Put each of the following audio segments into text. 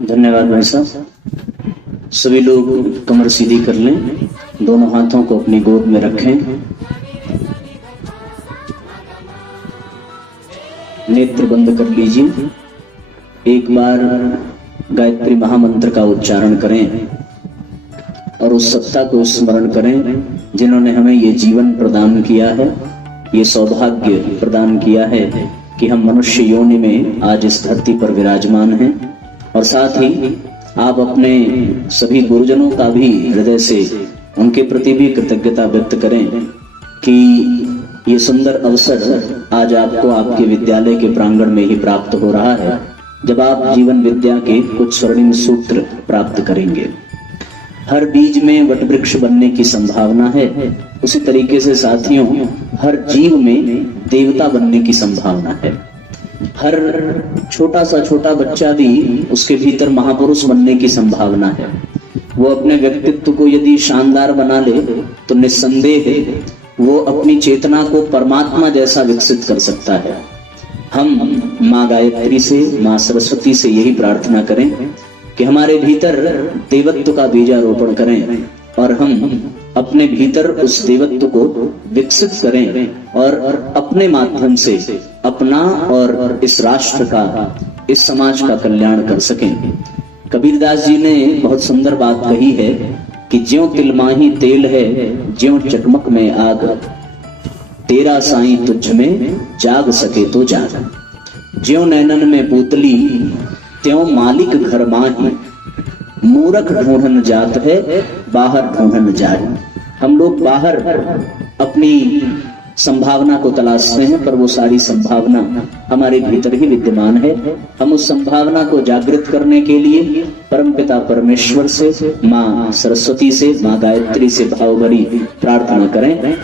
धन्यवाद भाई साहब। सभी लोग कमर सीधी कर लें, दोनों हाथों को अपनी गोद में रखें, नेत्र बंद कर लीजिए। एक बार गायत्री महामंत्र का उच्चारण करें और उस सत्ता को स्मरण करें जिन्होंने हमें ये जीवन प्रदान किया है, ये सौभाग्य प्रदान किया है कि हम मनुष्य योनि में आज इस धरती पर विराजमान हैं। और साथ ही आप अपने सभी गुरुजनों का भी हृदय से उनके प्रति भी कृतज्ञता व्यक्त करें कि ये सुंदर अवसर आज आपको आपके विद्यालय के प्रांगण में ही प्राप्त हो रहा है, जब आप जीवन विद्या के कुछ स्वर्णिम सूत्र प्राप्त करेंगे। हर बीज में वटवृक्ष बनने की संभावना है, उसी तरीके से साथियों हर जीव में देवता बनने की संभावना है। हर छोटा सा छोटा बच्चा भी उसके भीतर महापुरुष बनने की संभावना है। वो अपने व्यक्तित्व को यदि शानदार बना ले तो निस्संदेह वो अपनी चेतना को परमात्मा जैसा विकसित कर सकता है। हम माँ गायत्री से, माँ सरस्वती से यही प्रार्थना करें कि हमारे भीतर देवत्व का बीजारोपण करें और हम अपने भीतर उस देवत्व को विकसित करें और अपने माध्यम से अपना और इस राष्ट्र का, इस समाज का कल्याण कर सकें। कबीरदास जी ने बहुत सुंदर बात कही है कि ज्यों तिलमाही तेल है, ज्यों चकमक में आग, तेरा साईं तुझ में जाग सके तो जाग। ज्यों नैनन में पूतली, त्यों मालिक घर माही, मूरख ढूंढन जात है, बाहर ढूंढन जाए। हम लोग बाहर अपनी संभावना को तलाशते हैं, पर वो सारी संभावना हमारे भीतर ही विद्यमान है। हम उस संभावना को जागृत करने के लिए परमपिता परमेश्वर से, माँ सरस्वती से, माँ गायत्री से भाव भरी प्रार्थना करें।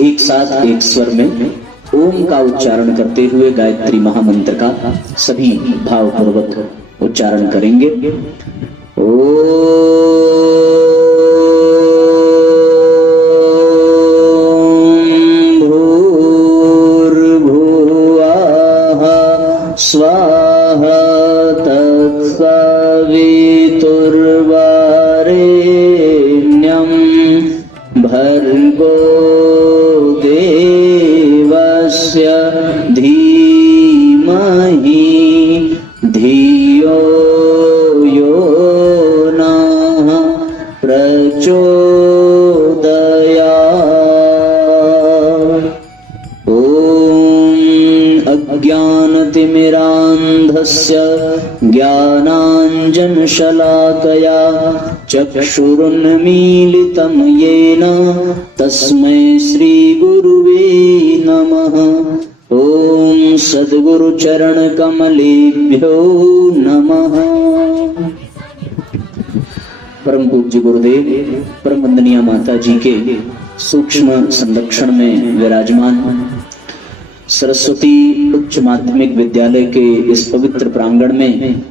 एक साथ एक स्वर में ओम का उच्चारण करते हुए गायत्री महामंत्र का सभी भावपूर्वक उच्चारण करेंगे। स्वाहा तत्सवितुर्वरेण्यं भर्गो देवस्य धीमहि धियो यो नः प्रचोदयात्। ॐ अज्ञानतिमिरान्धस्य ज्ञानाञ्जनशलाकया चक्षुरुन्मीलितं येन तस्मै श्रीगुरुवे नमः। ॐ सद्गुरुचरणकमलेभ्यो नमः। परम पूज्य गुरुदेव, परम वंदनीय माता जी के सूक्ष्म संरक्षण में विराजमान सरस्वती उच्च माध्यमिक विद्यालय के इस पवित्र प्रांगण में,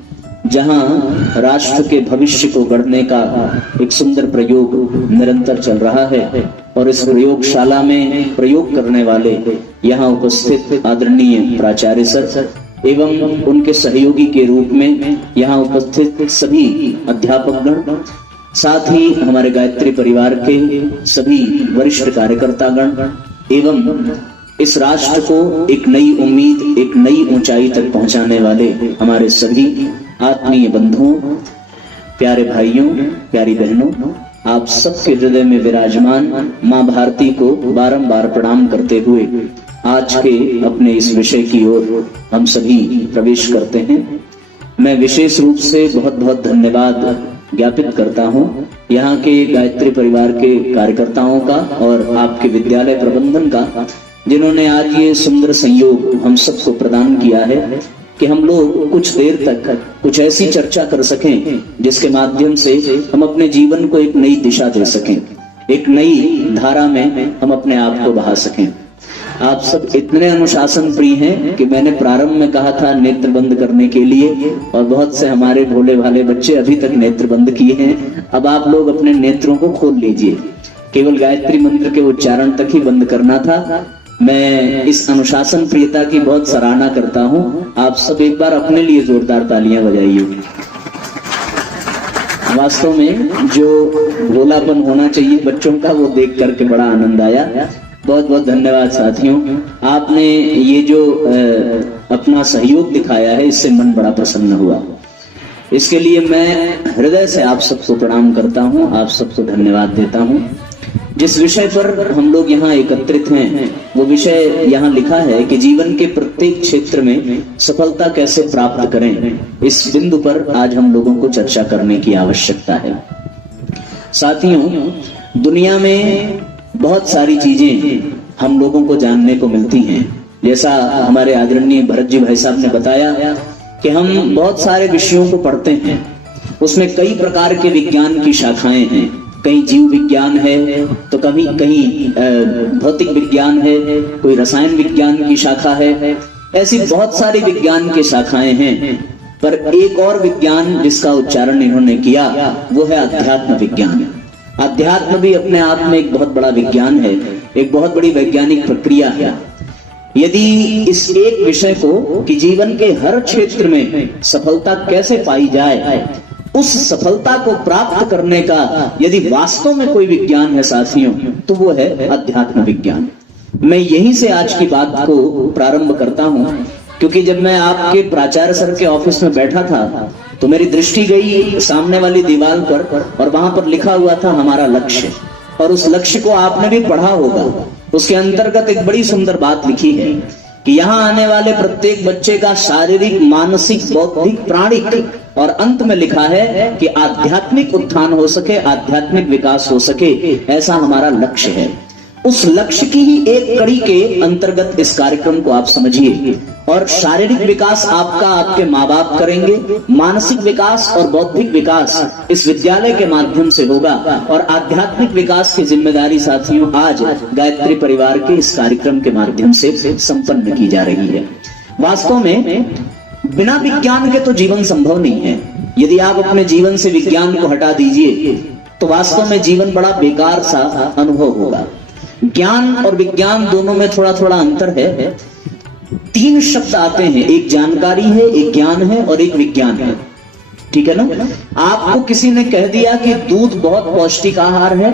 जहां राष्ट्र के भविष्य को गढ़ने का एक सुंदर प्रयोग निरंतर चल रहा है, और इस प्रयोगशाला में प्रयोग करने वाले यहाँ उपस्थित आदरणीय प्राचार्य सर एवं उनके सहयोगी के रूप में यहाँ उपस्थित सभी अध्यापकगण, साथ ही हमारे गायत्री परिवार के सभी वरिष्ठ कार्यकर्तागण एवं इस राष्ट्र को एक नई उम्मीद, एक नई ऊंचाई तक पहुंचाने वाले हमारे सभी आत्मीय बंधुओं, प्यारे भाइयों, प्यारी बहनों, आप सबके हृदय में विराजमान माँ भारती को बारंबार प्रणाम करते हुए आज के अपने इस विषय की ओर हम सभी प्रवेश करते हैं। मैं विशेष रूप से बहुत बहुत धन्यवाद ज्ञापित करता हूँ यहाँ के गायत्री परिवार के कार्यकर्ताओं का और आपके विद्यालय प्रबंधन का, जिन्होंने आज ये सुंदर संयोग हम सबको प्रदान किया है कि हम लोग कुछ देर तक कुछ ऐसी चर्चा कर सकें जिसके माध्यम से हम अपने जीवन को एक नई दिशा दे सकें, एक नई धारा में हम अपने आप को बहा सकें। आप सब इतने अनुशासन प्रिय हैं कि मैंने प्रारंभ में कहा था नेत्र बंद करने के लिए, और बहुत से हमारे भोले भाले बच्चे अभी तक नेत्र बंद किए हैं। अब आप लोग अपने नेत्रों को खोल लीजिए, केवल गायत्री मंत्र के उच्चारण तक ही बंद करना था। मैं इस अनुशासन प्रियता की बहुत सराहना करता हूँ। आप सब एक बार अपने लिए जोरदार तालियां बजाइए। वास्तव में जो भोलापन होना चाहिए बच्चों का वो देख करके बड़ा आनंद आया। बहुत बहुत धन्यवाद साथियों, आपने ये जो अपना सहयोग दिखाया है इससे मन बड़ा प्रसन्न हुआ। इसके लिए मैं हृदय से आप सबको प्रणाम करता हूँ, आप सबको धन्यवाद देता हूँ। जिस विषय पर हम लोग यहाँ एकत्रित हैं वो विषय यहाँ लिखा है कि जीवन के प्रत्येक क्षेत्र में सफलता कैसे प्राप्त करें, इस बिंदु पर आज हम लोगों को चर्चा करने की आवश्यकता है। साथियों, दुनिया में बहुत सारी चीजें हम लोगों को जानने को मिलती हैं। जैसा हमारे आदरणीय भरत जी भाई साहब ने बताया कि हम बहुत सारे विषयों को पढ़ते हैं, उसमें कई प्रकार के विज्ञान की शाखाएं हैं। कहीं जीव विज्ञान है तो कहीं भौतिक विज्ञान है, कोई रसायन विज्ञान की शाखा है, ऐसी बहुत सारी विज्ञान की शाखाएं हैं। पर एक और विज्ञान जिसका उच्चारण इन्होंने किया वो है अध्यात्म विज्ञान। अध्यात्म भी अपने आप में एक बहुत बड़ा विज्ञान है, एक बहुत बड़ी वैज्ञानिक प्रक्रिया है। यदि इस एक विषय को कि जीवन के हर क्षेत्र में सफलता कैसे पाई जाए, उस सफलता को प्राप्त करने का यदि वास्तव में कोई विज्ञान है साथियों तो वो है अध्यात्म विज्ञान। मैं यहीं से आज की बात को प्रारंभ करता हूं, क्योंकि जब मैं आपके प्राचार्य सर के ऑफिस में बैठा था तो मेरी दृष्टि गई सामने वाली दीवार पर और वहां पर लिखा हुआ था हमारा लक्ष्य। और उस लक्ष्य को आपने भी पढ़ा होगा। उसके अंतर्गत एक बड़ी सुंदर बात लिखी है कि यहाँ आने वाले प्रत्येक बच्चे का शारीरिक, मानसिक, बौद्धिक, प्राणिक और अंत में लिखा है कि आध्यात्मिक उत्थान हो सके, आध्यात्मिक विकास हो सके, ऐसा हमारा लक्ष्य है। उस लक्ष्य की ही एक कड़ी के अंतर्गत इस कार्यक्रम को आप समझिए। और शारीरिक विकास आपका आपके माँ बाप करेंगे, मानसिक विकास और बौद्धिक विकास इस विद्यालय के माध्यम से होगा, और आध्यात्मिक विकास की जिम्मेदारी साथियों आज गायत्री परिवार के इस कार्यक्रम के माध्यम से संपन्न की जा रही है। वास्तव में बिना विज्ञान के तो जीवन संभव नहीं है। यदि आप अपने जीवन से विज्ञान को हटा दीजिए तो वास्तव में जीवन बड़ा बेकार सा अनुभव होगा। ज्ञान और विज्ञान दोनों में थोड़ा थोड़ा अंतर है। तीन शब्द आते हैं, एक जानकारी है, एक ज्ञान है और एक विज्ञान है। ठीक है ना? आपको किसी ने कह दिया कि दूध बहुत पौष्टिक आहार है,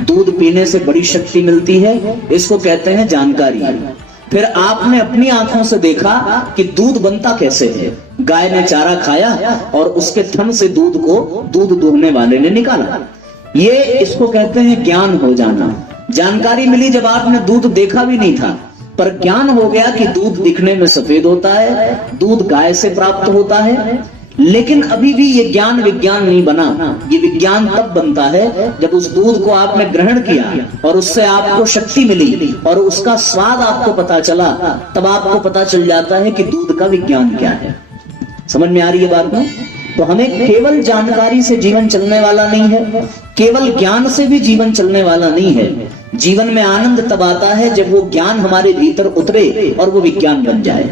दूध पीने से बड़ी शक्ति मिलती है, इसको कहते हैं जानकारी। फिर आपने अपनी आंखों से देखा कि दूध बनता कैसे है। गाय ने चारा खाया और उसके थन से दूध को दूध दूहने वाले ने निकाला। ये इसको कहते हैं ज्ञान हो जाना। जानकारी मिली जब आपने दूध देखा भी नहीं था, पर ज्ञान हो गया कि दूध दिखने में सफेद होता है, दूध गाय से प्राप्त होता है। लेकिन अभी भी ये ज्ञान विज्ञान नहीं बना। ये विज्ञान तब बनता है जब उस दूध को आपने ग्रहण किया और उससे आपको शक्ति मिली और उसका स्वाद आपको पता चला, तब आपको पता चल जाता है कि दूध का विज्ञान क्या है। समझ में आ रही है बात में? तो हमें केवल जानकारी से जीवन चलने वाला नहीं है, केवल ज्ञान से भी जीवन चलने वाला नहीं है। जीवन में आनंद तब आता है जब वो ज्ञान हमारे भीतर उतरे और वो विज्ञान बन जाए।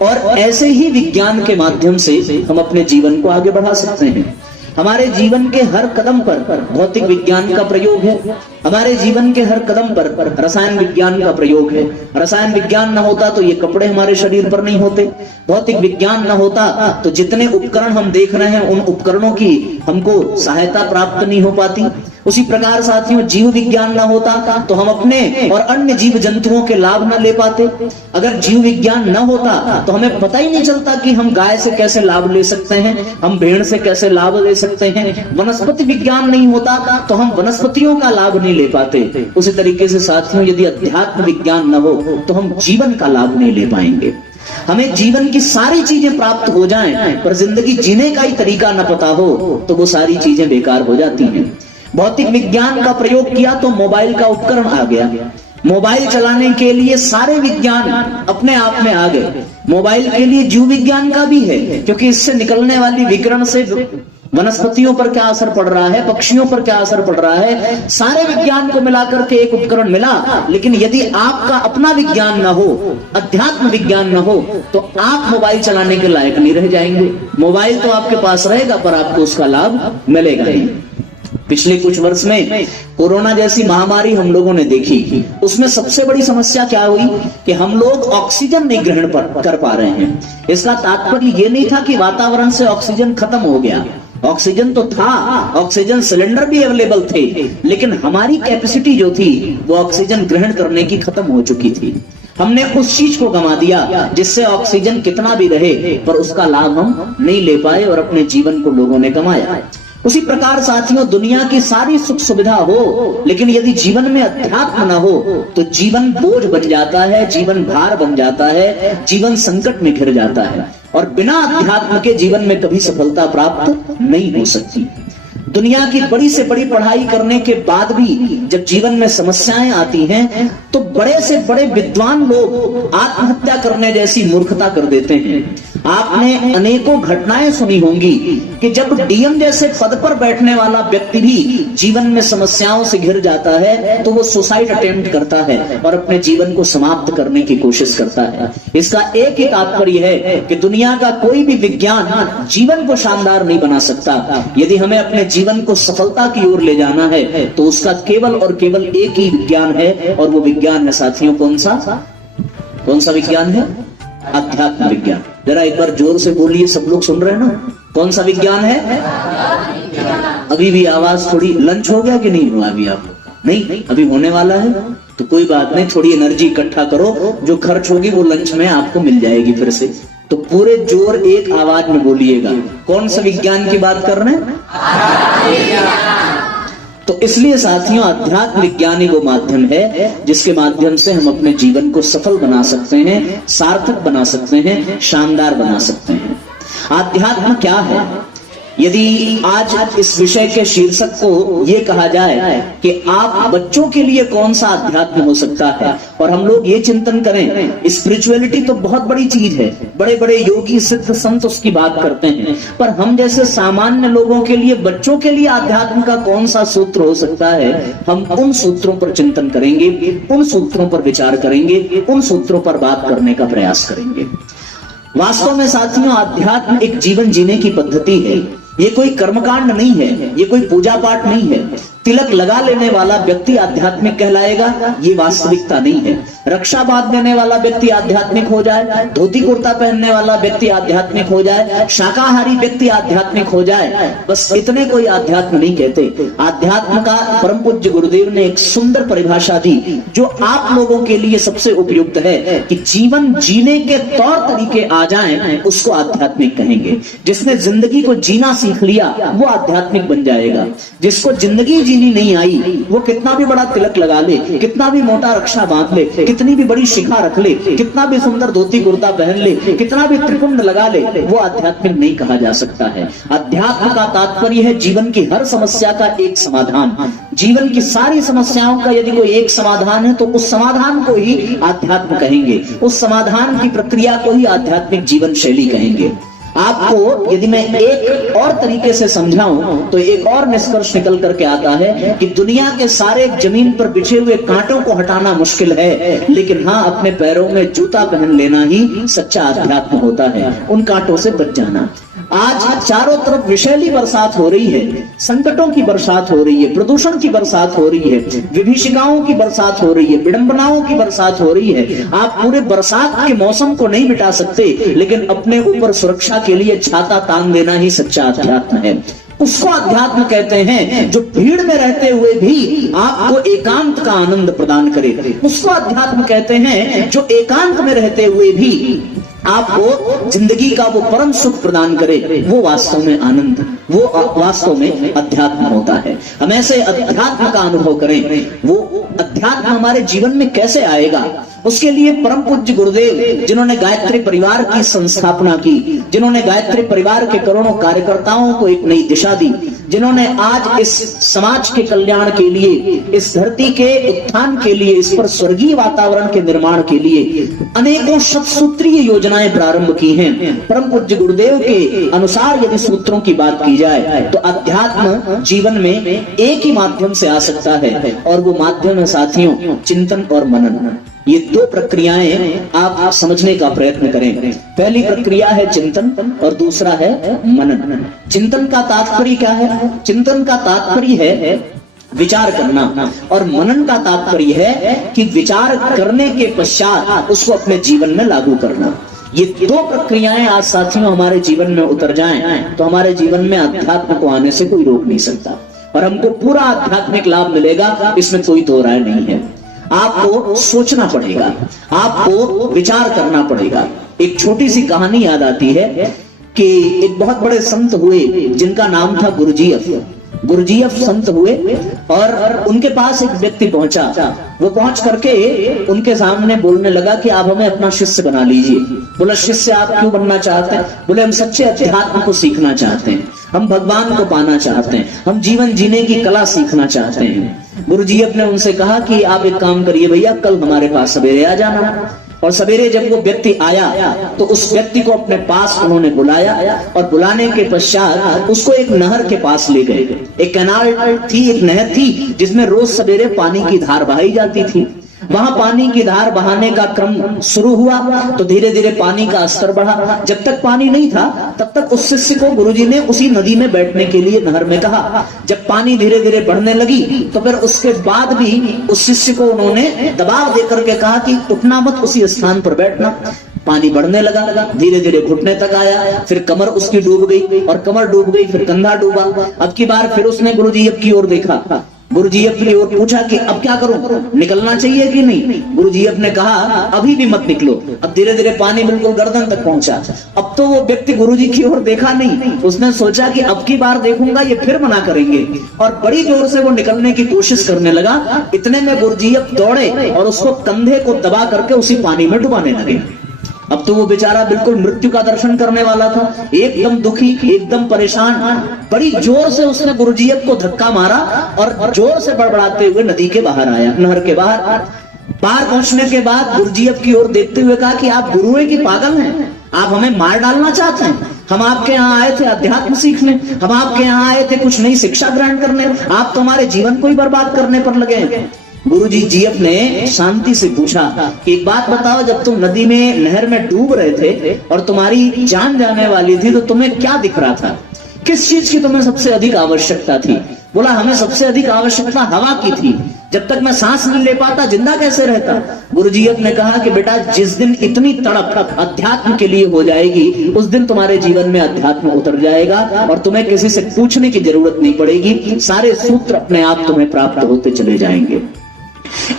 और ऐसे ही विज्ञान के माध्यम से हम अपने जीवन को आगे बढ़ा सकते हैं। हमारे जीवन के हर कदम पर भौतिक विज्ञान का प्रयोग है, हमारे जीवन के हर कदम पर रसायन विज्ञान का प्रयोग है। रसायन विज्ञान न होता तो ये कपड़े हमारे शरीर पर नहीं होते, भौतिक विज्ञान न होता तो जितने उपकरण हम देख रहे हैं उन उपकरणों की हमको सहायता प्राप्त नहीं हो पाती। उसी प्रकार साथियों, जीव विज्ञान न होता तो हम अपने और अन्य जीव जंतुओं के लाभ न ले पाते। अगर जीव विज्ञान न होता तो हमें पता ही नहीं चलता कि हम गाय से कैसे लाभ ले सकते हैं, हम भेड़ से कैसे लाभ ले सकते हैं। वनस्पति विज्ञान नहीं होता तो हम वनस्पतियों का लाभ नहीं ले पाते। उसी तरीके से साथियों, यदि अध्यात्म विज्ञान न हो तो हम जीवन का लाभ नहीं ले पाएंगे। हमें जीवन की सारी चीजें प्राप्त हो जाएं, पर जिंदगी जीने का ही तरीका न पता हो तो वो सारी चीजें बेकार हो जाती हैं। भौतिक विज्ञान का प्रयोग किया तो मोबाइल का उपकरण आ गया। मोबाइल चलाने के लिए सारे विज्ञान अपने आप में आ गए। मोबाइल के लिए जीव विज्ञान का भी है, क्योंकि इससे निकलने वाली विकिरण से वनस्पतियों पर क्या असर पड़ रहा है, पक्षियों पर क्या असर पड़ रहा है, सारे विज्ञान को मिलाकर के एक उपकरण मिला। लेकिन यदि आपका अपना विज्ञान न हो, अध्यात्म विज्ञान न हो, तो आप मोबाइल चलाने के लायक नहीं रह जाएंगे। मोबाइल तो आपके पास रहेगा पर आपको उसका लाभ मिलेगा नहीं। पिछले कुछ वर्ष में कोरोना जैसी महामारी हम लोगों ने देखी। उसमें सबसे बड़ी समस्या क्या हुई कि हम लोग ऑक्सीजन नहीं ग्रहण कर पा रहे हैं। इसका तात्पर्य ये नहीं था कि वातावरण से ऑक्सीजन खत्म हो गया। ऑक्सीजन तो था, ऑक्सीजन सिलेंडर भी अवेलेबल थे, लेकिन हमारी कैपेसिटी जो थी वो ऑक्सीजन ग्रहण करने की खत्म हो चुकी थी। हमने उस चीज को गंवा दिया जिससे ऑक्सीजन कितना भी रहे पर उसका लाभ हम नहीं ले पाए और अपने जीवन को लोगों ने गंवाया। उसी प्रकार साथियों, दुनिया की सारी सुख सुविधा हो लेकिन यदि जीवन में अध्यात्म न हो तो जीवन बोझ बन जाता है, जीवन भार बन जाता है, जीवन संकट में घिर जाता है और बिना अध्यात्म के जीवन में कभी सफलता प्राप्त नहीं हो सकती। दुनिया की बड़ी से बड़ी पढ़ाई करने के बाद भी जब जीवन में समस्याएं आती हैं तो बड़े से बड़े विद्वान लोग आत्महत्या करने जैसी मूर्खता कर देते हैं। आपने अनेकों घटनाएं सुनी होंगी कि जब डीएम जैसे पद पर बैठने वाला व्यक्ति भी जीवन में समस्याओं से घिर जाता है तो वो सुसाइड अटेम्प्ट करता है और अपने जीवन को समाप्त करने की कोशिश करता है। इसका एक ही तात्पर्य है कि दुनिया का कोई भी विज्ञान जीवन को शानदार नहीं बना सकता। यदि हमें अपने जीवन को सफलता की ओर ले जाना है तो उसका केवल और केवल एक ही विज्ञान है और वो विज्ञान है साथियों, कौन सा विज्ञान है? अध्यात्म विज्ञान। जरा एक बार जोर से बोलिए, सब लोग सुन रहे हैं ना? कौन सा विज्ञान है? अभी भी आवाज थोड़ी, लंच हो गया कि नहीं हुआ अभी आप लोग? नहीं, अभी होने वाला है तो कोई बात नहीं, थोड़ी एनर्जी इकट्ठा करो, जो खर्च होगी वो लंच में आपको मिल जाएगी फिर से। तो पूरे जोर एक आवाज में बोलिएगा, कौन सा विज्ञान की बात कर रहे हैं? तो इसलिए साथियों, अध्यात्म विज्ञान ही वो माध्यम है जिसके माध्यम से हम अपने जीवन को सफल बना सकते हैं, सार्थक बना सकते हैं, शानदार बना सकते हैं। अध्यात्म क्या है? यदि आज इस विषय के शीर्षक को ये कहा जाए कि आप बच्चों के लिए कौन सा अध्यात्म हो सकता है और हम लोग ये चिंतन करें, स्पिरिचुअलिटी तो बहुत बड़ी चीज है, बड़े बड़े योगी सिद्ध संत उसकी बात करते हैं, पर हम जैसे सामान्य लोगों के लिए, बच्चों के लिए अध्यात्म का कौन सा सूत्र हो सकता है? हम उन सूत्रों पर चिंतन करेंगे, उन सूत्रों पर विचार करेंगे, उन सूत्रों पर बात करने का प्रयास करेंगे। वास्तव में साथियों, अध्यात्म एक जीवन जीने की पद्धति है। ये कोई कर्मकांड नहीं है, ये कोई पूजा पाठ नहीं है। तिलक लगा लेने वाला व्यक्ति आध्यात्मिक कहलाएगा, ये वास्तविकता नहीं है। रक्षा बांध देने वाला व्यक्ति आध्यात्मिक हो जाए, धोती कुर्ता पहनने वाला व्यक्ति आध्यात्मिक हो जाए, शाकाहारी व्यक्ति आध्यात्मिक हो जाए, बस इतने कोई आध्यात्म नहीं कहते। आध्यात्म का परम पूज्य गुरुदेव ने एक सुंदर परिभाषा दी जो आप लोगों के लिए सबसे उपयुक्त है कि जीवन जीने के तौर तरीके आ जाएं, उसको आध्यात्मिक कहेंगे। जिसने जिंदगी को जीना सीख लिया वो आध्यात्मिक बन जाएगा। जिसको जिंदगी जीनी नहीं आई वो कितना भी बड़ा तिलक लगा ले, कितना भी मोटा रक्षा बांध ले, कितनी भी बड़ी शिखा रख ले, कितना भी सुंदर धोती कुर्ता पहन ले, कितना भी त्रिपुंड लगा ले, वो आध्यात्मिक नहीं कहा जा सकता है। अध्यात्म का तात्पर्य है जीवन की हर समस्या का एक समाधान। जीवन की सारी समस्याओं का यदि कोई एक समाधान है तो उस समाधान को ही आध्यात्म कहेंगे, उस समाधान की प्रक्रिया को ही आध्यात्मिक जीवन शैली कहेंगे। आपको यदि मैं एक और तरीके से समझाऊं तो एक और निष्कर्ष निकल करके आता है कि दुनिया के सारे जमीन पर बिछे हुए कांटों को हटाना मुश्किल है, लेकिन हाँ, अपने पैरों में जूता पहन लेना ही सच्चा अध्यात्म होता है, उन कांटों से बच जाना। आज चारों तरफ विषैली बरसात हो रही है, संकटों की बरसात हो रही है, प्रदूषण की बरसात हो रही है, विभीषिकाओं की बरसात हो रही है, विडंबनाओं की बरसात हो रही है। आप पूरे बरसात के मौसम को नहीं मिटा सकते, लेकिन अपने ऊपर सुरक्षा के लिए छाता तान देना ही सच्चा अध्यात्म है। उसको अध्यात्म कहते हैं जो भीड़ में रहते हुए भी आपको एकांत का आनंद प्रदान करे। उसको अध्यात्म कहते हैं जो एकांत में रहते हुए भी आपको जिंदगी का वो परम सुख प्रदान करे। वो वास्तव में आनंद, वो वास्तव में अध्यात्म होता है। हम ऐसे अध्यात्म का अनुभव करें। वो अध्यात्म हमारे जीवन में कैसे आएगा, उसके लिए परम पूज्य गुरुदेव जिन्होंने गायत्री परिवार की संस्थापना की, जिन्होंने गायत्री परिवार के करोड़ों कार्यकर्ताओं को एक नई दिशा दी, जिन्होंने आज इस समाज के कल्याण के लिए, इस धरती के उत्थान के लिए, इस पर स्वर्गीय वातावरण के निर्माण के लिए अनेकों शतसूत्रीय योजनाएं प्रारंभ की हैं। परम पूज्य गुरुदेव के अनुसार यदि सूत्रों की बात की जाए तो अध्यात्म जीवन में एक ही माध्यम से आ सकता है और वो माध्यम है साथियों चिंतन और मनन। ये दो प्रक्रियाएं आप समझने का प्रयत्न करें। पहली प्रक्रिया है चिंतन और दूसरा है मनन। चिंतन का तात्पर्य क्या है? चिंतन का तात्पर्य है विचार करना और मनन का तात्पर्य है कि विचार करने के पश्चात उसको अपने जीवन में लागू करना। ये दो प्रक्रियाएं आज साथियों हमारे जीवन में उतर जाएं तो हमारे जीवन में अध्यात्म को आने से कोई रोक नहीं सकता और हमको पूरा आध्यात्मिक लाभ मिलेगा, इसमें कोई दो राय नहीं है। आपको सोचना पड़ेगा, आपको विचार करना पड़ेगा। एक छोटी सी कहानी याद आती है कि एक बहुत बड़े संत हुए जिनका नाम था गुरुजीएफ संत हुए और उनके पास एक व्यक्ति पहुंचा। वो पहुंच करके उनके सामने बोलने लगा कि आप हमें अपना शिष्य बना लीजिए। बोला शिष्य आप क्यों बनना चाहते हैं? बोले हम सच्चे अध्यात्म को सीखना चाहते हैं, हम भगवान को पाना चाहते हैं, हम जीवन जीने की कला सीखना चाहते हैं। गुरुजीएफ ने उनसे कहा कि आप एक काम करिए भैया, कल हमारे पास सवेरे आ जाना। और सवेरे जब वो व्यक्ति आया तो उस व्यक्ति को अपने पास उन्होंने बुलाया और बुलाने के पश्चात उसको एक नहर के पास ले गए। एक कैनाल थी, एक नहर थी जिसमें रोज सवेरे पानी की धार बहाई जाती थी। वहां पानी की धार बहाने का क्रम शुरू हुआ तो धीरे धीरे पानी का स्तर बढ़ा। जब तक पानी नहीं था तब तक उस शिष्य को गुरुजी ने उसी नदी में बैठने के लिए नहर में कहा। जब पानी धीरे धीरे बढ़ने लगी तो फिर उसके बाद भी उस शिष्य को उन्होंने दबाव देकर के कहा कि उठना मत, उसी स्थान पर बैठना। पानी बढ़ने लगा, धीरे धीरे घुटने तक आया, फिर कमर उसकी डूब गई और कमर डूब गई, फिर कंधा डूबा। अब की बार फिर उसने गुरुजीएफ की ओर देखा, गुरुजीएफ की ओर पूछा कि अब क्या करूं, निकलना चाहिए कि नहीं? गुरुजीएफ ने कहा अभी भी मत निकलो। अब धीरे धीरे पानी बिल्कुल गर्दन तक पहुंचा। अब तो वो व्यक्ति गुरुजी की ओर देखा नहीं, उसने सोचा कि अब की बार देखूंगा ये फिर मना करेंगे और बड़ी जोर से वो निकलने की कोशिश करने लगा। इतने में गुरुजीएफ दौड़े और उसको कंधे को दबा करके उसी पानी में डुबाने लगे। अब तो वो बेचारा बिल्कुल मृत्यु का दर्शन करने वाला था, एकदम दुखी, एकदम परेशान। बड़ी जोर से उसने गुरुजीएफ को धक्का मारा और जोर से बड़बड़ाते हुए नदी के बाहर आया, नहर के बाहर पहुंचने के बाद गुरुजीएफ की ओर देखते हुए कहा कि आप गुरु हैं कि पागल हैं? आप हमें मार डालना चाहते हैं? हम आपके यहाँ आए थे अध्यात्म सीखने, हम आपके यहाँ आए थे कुछ नई शिक्षा ग्रहण करने, आप तो हमारे जीवन को ही बर्बाद करने पर लगे हैं। गुरुजीएफ ने शांति से पूछा कि एक बात बताओ, जब तुम नदी में नहर में डूब रहे थे और तुम्हारी जान जाने वाली थी तो तुम्हें क्या दिख रहा था? किस चीज की तुम्हें सबसे अधिक आवश्यकता थी? बोला हमें सबसे अधिक आवश्यकता हवा की थी, जब तक मैं सांस नहीं ले पाता जिंदा कैसे रहता? गुरुजीएफ ने कहा कि बेटा जिस दिन इतनी तड़प अध्यात्म के लिए हो जाएगी उस दिन तुम्हारे जीवन में अध्यात्म उतर जाएगा और तुम्हें किसी से पूछने की जरूरत नहीं पड़ेगी, सारे सूत्र अपने आप तुम्हें प्राप्त होते चले जाएंगे।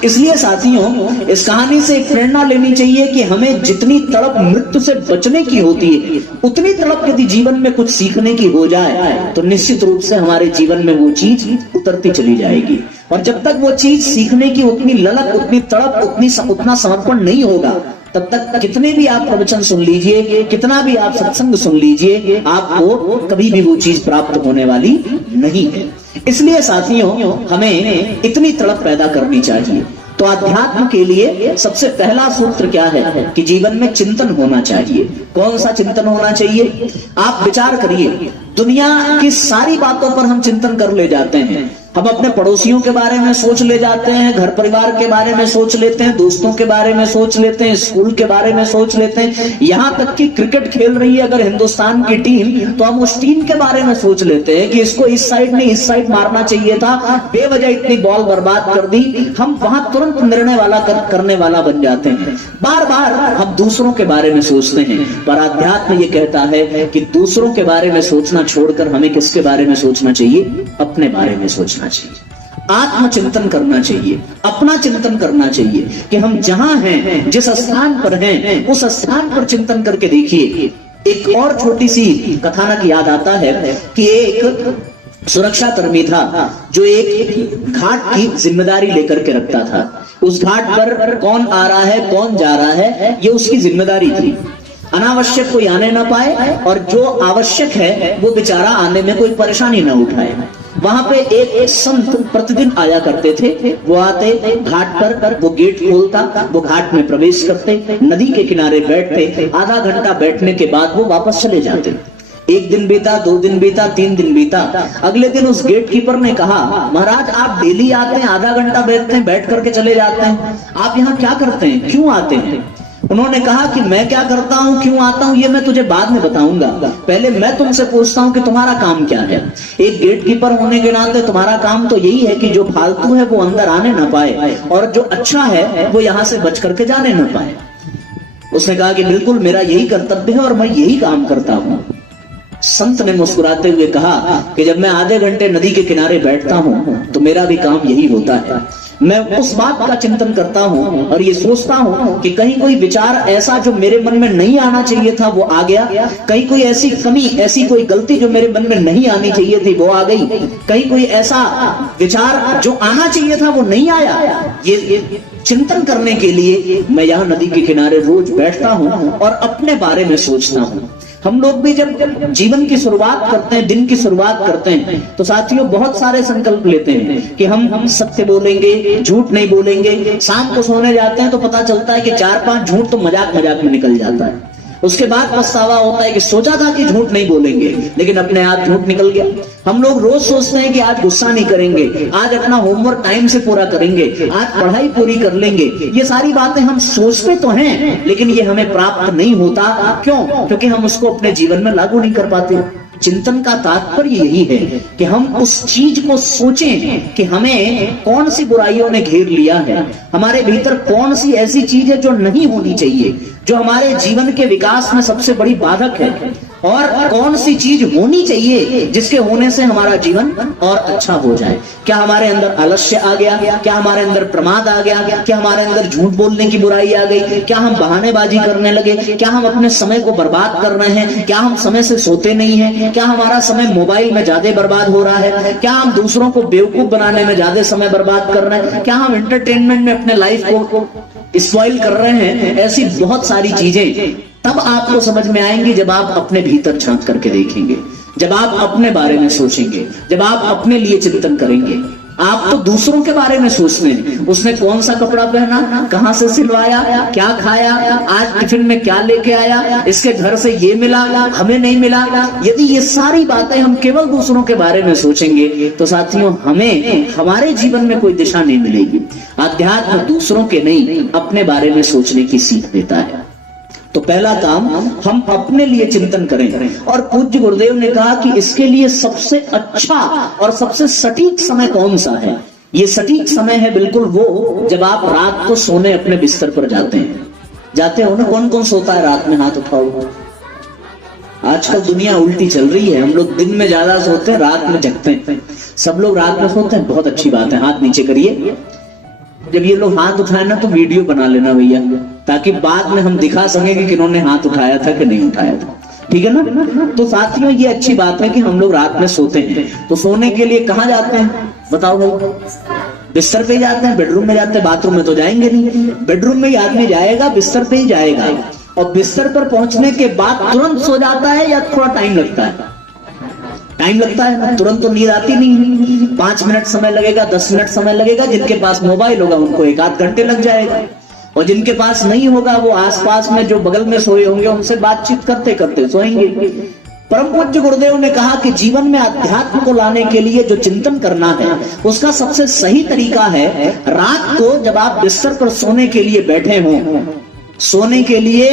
इसलिए साथियों इस कहानी से एक प्रेरणा लेनी चाहिए कि हमें जितनी तड़प मृत्यु से बचने की होती है उतनी तड़प यदि जीवन में कुछ सीखने की हो जाए तो निश्चित रूप से हमारे जीवन में वो चीज उतरती चली जाएगी। और जब तक वो चीज सीखने की उतनी ललक, उतनी तड़प, उतना समर्पण नहीं होगा तब तक कितने भी आप प्रवचन सुन लीजिए, कितना भी आप सत्संग सुन लीजिए, आपको कभी भी वो चीज प्राप्त होने वाली नहीं है। इसलिए साथियों हमें इतनी तड़प पैदा करनी चाहिए। तो अध्यात्म के लिए सबसे पहला सूत्र क्या है कि जीवन में चिंतन होना चाहिए। कौन सा चिंतन होना चाहिए? आप विचार करिए, दुनिया की सारी बातों पर हम चिंतन कर ले जाते हैं। हम अपने पड़ोसियों के बारे में सोच ले जाते हैं, घर परिवार के बारे में सोच लेते हैं, दोस्तों के बारे में सोच लेते हैं, स्कूल के बारे में सोच लेते हैं, यहाँ तक कि क्रिकेट खेल रही है अगर हिंदुस्तान की टीम तो हम उस टीम के बारे में सोच लेते हैं कि इसको इस साइड नहीं इस साइड मारना चाहिए था, बेवजह इतनी बॉल बर्बाद कर दी। हम वहां तुरंत निर्णय करने वाला बन जाते हैं। बार बार हम दूसरों के बारे में सोचते हैं, पर अध्यात्म ये कहता है कि दूसरों के बारे में सोचना छोड़कर हमें किसके बारे में सोचना चाहिए? अपने बारे में सोचना चाहिए, आत्मचिंतन करना चाहिए, अपना चिंतन करना चाहिए कि हम जहां हैं, जिस स्थान पर हैं, उस स्थान पर चिंतन करके देखिए। एक और छोटी सी कथानक याद आता है कि एक सुरक्षा कर्मी था जो एक घाट की जिम्मेदारी लेकर के रखता था। उस घाट पर कौन आ रहा है, कौन जा रहा है, ये उसकी जिम्मेदारी थी। अनावश्यक कोई आने ना पाए और जो आवश्यक है वो बेचारा आने में कोई परेशानी ना उठाए। वहां पे एक संत प्रतिदिन आया करते थे। वो आते घाट पर, वो गेट खोलता, वो घाट में प्रवेश करते, नदी के किनारे बैठते, आधा घंटा बैठने के बाद वो वापस चले जाते। एक दिन बीता, 2 दिन बीता, 3 दिन बीता। अगले दिन उस गेट कीपर ने कहा, महाराज आप डेली आते हैं, आधा घंटा बैठते हैं, बैठ करके चले जाते हैं, आप यहाँ क्या करते हैं, क्यों आते हैं? उन्होंने कहा कि मैं क्या करता हूँ, क्यों आता हूँ, ये मैं तुझे बाद में बताऊंगा। पहले मैं तुमसे पूछता हूँ कि तुम्हारा काम क्या है। एक गेट कीपर होने के नाते तुम्हारा काम तो यही है कि जो फालतू है वो अंदर आने ना पाए और जो अच्छा है वो यहाँ से बच करके जाने ना पाए। उसने कहा कि बिल्कुल मेरा यही कर्तव्य है और मैं यही काम करता हूं। संत ने मुस्कुराते हुए कहा कि जब मैं आधे घंटे नदी के किनारे बैठता हूं तो मेरा भी काम यही होता है। मैं उस बात का चिंतन करता हूं और ये सोचता हूं कि कहीं कोई विचार ऐसा जो मेरे मन में नहीं आना चाहिए था वो आ गया, कहीं कोई ऐसी कमी, ऐसी कोई गलती जो मेरे मन में नहीं आनी चाहिए थी वो आ गई, कहीं कोई ऐसा विचार जो आना चाहिए था वो नहीं आया। ये चिंतन करने के लिए मैं यहाँ नदी के किनारे रोज बैठता हूं और अपने बारे में सोचता हूं। हम लोग भी जब जीवन की शुरुआत करते हैं, दिन की शुरुआत करते हैं, तो साथियों बहुत सारे संकल्प लेते हैं कि हम सत्य बोलेंगे, झूठ नहीं बोलेंगे। शाम को सोने जाते हैं तो पता चलता है कि 4-5 झूठ तो मजाक मजाक में निकल जाता है। उसके बाद पछतावा होता है कि सोचा था कि झूठ नहीं बोलेंगे, लेकिन अपने हाथ झूठ निकल गया। हम लोग रोज सोचते हैं कि आज गुस्सा नहीं करेंगे, आज अपना होमवर्क टाइम से पूरा करेंगे, आज पढ़ाई पूरी कर लेंगे। ये सारी बातें हम सोचते तो हैं, लेकिन ये हमें प्राप्त नहीं होता। क्यों? क्योंकि हम उसको अपने जीवन में लागू नहीं कर पाते। चिंतन का तात्पर्य यही है कि हम उस चीज को सोचें कि हमें कौन सी बुराइयों ने घेर लिया है, हमारे भीतर कौन सी ऐसी चीज है जो नहीं होनी चाहिए, जो हमारे जीवन के विकास में सबसे बड़ी बाधक है, और कौन सी चीज होनी चाहिए जिसके होने से हमारा जीवन और अच्छा हो जाए। क्या हमारे अंदर आलस्य आ गया? क्या हमारे अंदर प्रमाद आ गया? क्या हमारे अंदर झूठ बोलने की बुराई आ गई? क्या हम बहानेबाजी करने लगे? क्या हम अपने समय को बर्बाद कर रहे हैं? क्या हम समय से सोते नहीं हैं? क्या हमारा समय मोबाइल में ज्यादा बर्बाद हो रहा है? क्या हम दूसरों को बेवकूफ बनाने में ज्यादा समय बर्बाद कर रहे हैं? क्या हम एंटरटेनमेंट में अपने लाइफ को स्पॉइल कर रहे हैं? ऐसी बहुत सारी चीजें तब आपको समझ में आएंगी जब आप अपने भीतर झांक करके देखेंगे, जब आप अपने बारे में सोचेंगे, जब आप अपने लिए चिंतन करेंगे। आप तो दूसरों के बारे में सोचते हैं, उसने कौन सा कपड़ा पहना, कहां से सिलवाया, क्या खाया, आज टिफिन में क्या लेके आया, इसके घर से ये मिला, हमें नहीं मिला। यदि ये सारी बातें हम केवल दूसरों के बारे में सोचेंगे तो साथियों हमें हमारे जीवन में कोई दिशा नहीं मिलेगी। अध्यात्म दूसरों के नहीं, अपने बारे में सोचने की सीख देता है। तो पहला काम हम अपने लिए चिंतन करें। और पूज्य गुरुदेव ने कहा कि इसके लिए सबसे अच्छा और सबसे सटीक समय कौन सा है? ये सटीक समय है बिल्कुल वो जब आप रात को सोने अपने बिस्तर पर जाते हो ना। कौन कौन सोता है रात में? हाथ उठाओ। आजकल दुनिया उल्टी चल रही है, हम लोग दिन में ज्यादा सोते हैं, रात में जगते हैं। सब लोग रात में सोते हैं, बहुत अच्छी बात है, हाथ नीचे करिए। जब ये लोग हाथ उठाए ना तो वीडियो बना लेना भैया, ताकि बाद में हम दिखा सकें कि किन्होंने हाथ उठाया था कि नहीं उठाया था। ठीक है ना? तो साथियों ये अच्छी बात है कि हम लोग रात में सोते हैं। तो सोने के लिए कहाँ जाते हैं बताओ भाई? बिस्तर पे ही जाते हैं, बेडरूम में जाते हैं, बाथरूम में तो जाएंगे नहीं। बेडरूम में ही आदमी जाएगा, बिस्तर पे ही जाएगा, और बिस्तर पर पहुंचने के बाद तुरंत सो जाता है या थोड़ा टाइम लगता है? टाइम लगता है ना, तुरंत तो नींद आती नहीं। 5 मिनट समय लगेगा, 10 मिनट समय लगेगा। जिनके पास मोबाइल होगा उनको 1-8 घंटे लग जाएगा, और जिनके पास नहीं होगा वो आसपास में जो बगल में सोए होंगे उनसे बातचीत करते करते सोएंगे। परम पूज्य गुरुदेव ने कहा कि जीवन में अध्यात्म को लाने के लिए जो चिंतन करना है उसका सबसे सही तरीका है रात को जब आप बिस्तर पर सोने के लिए बैठे हों, सोने के लिए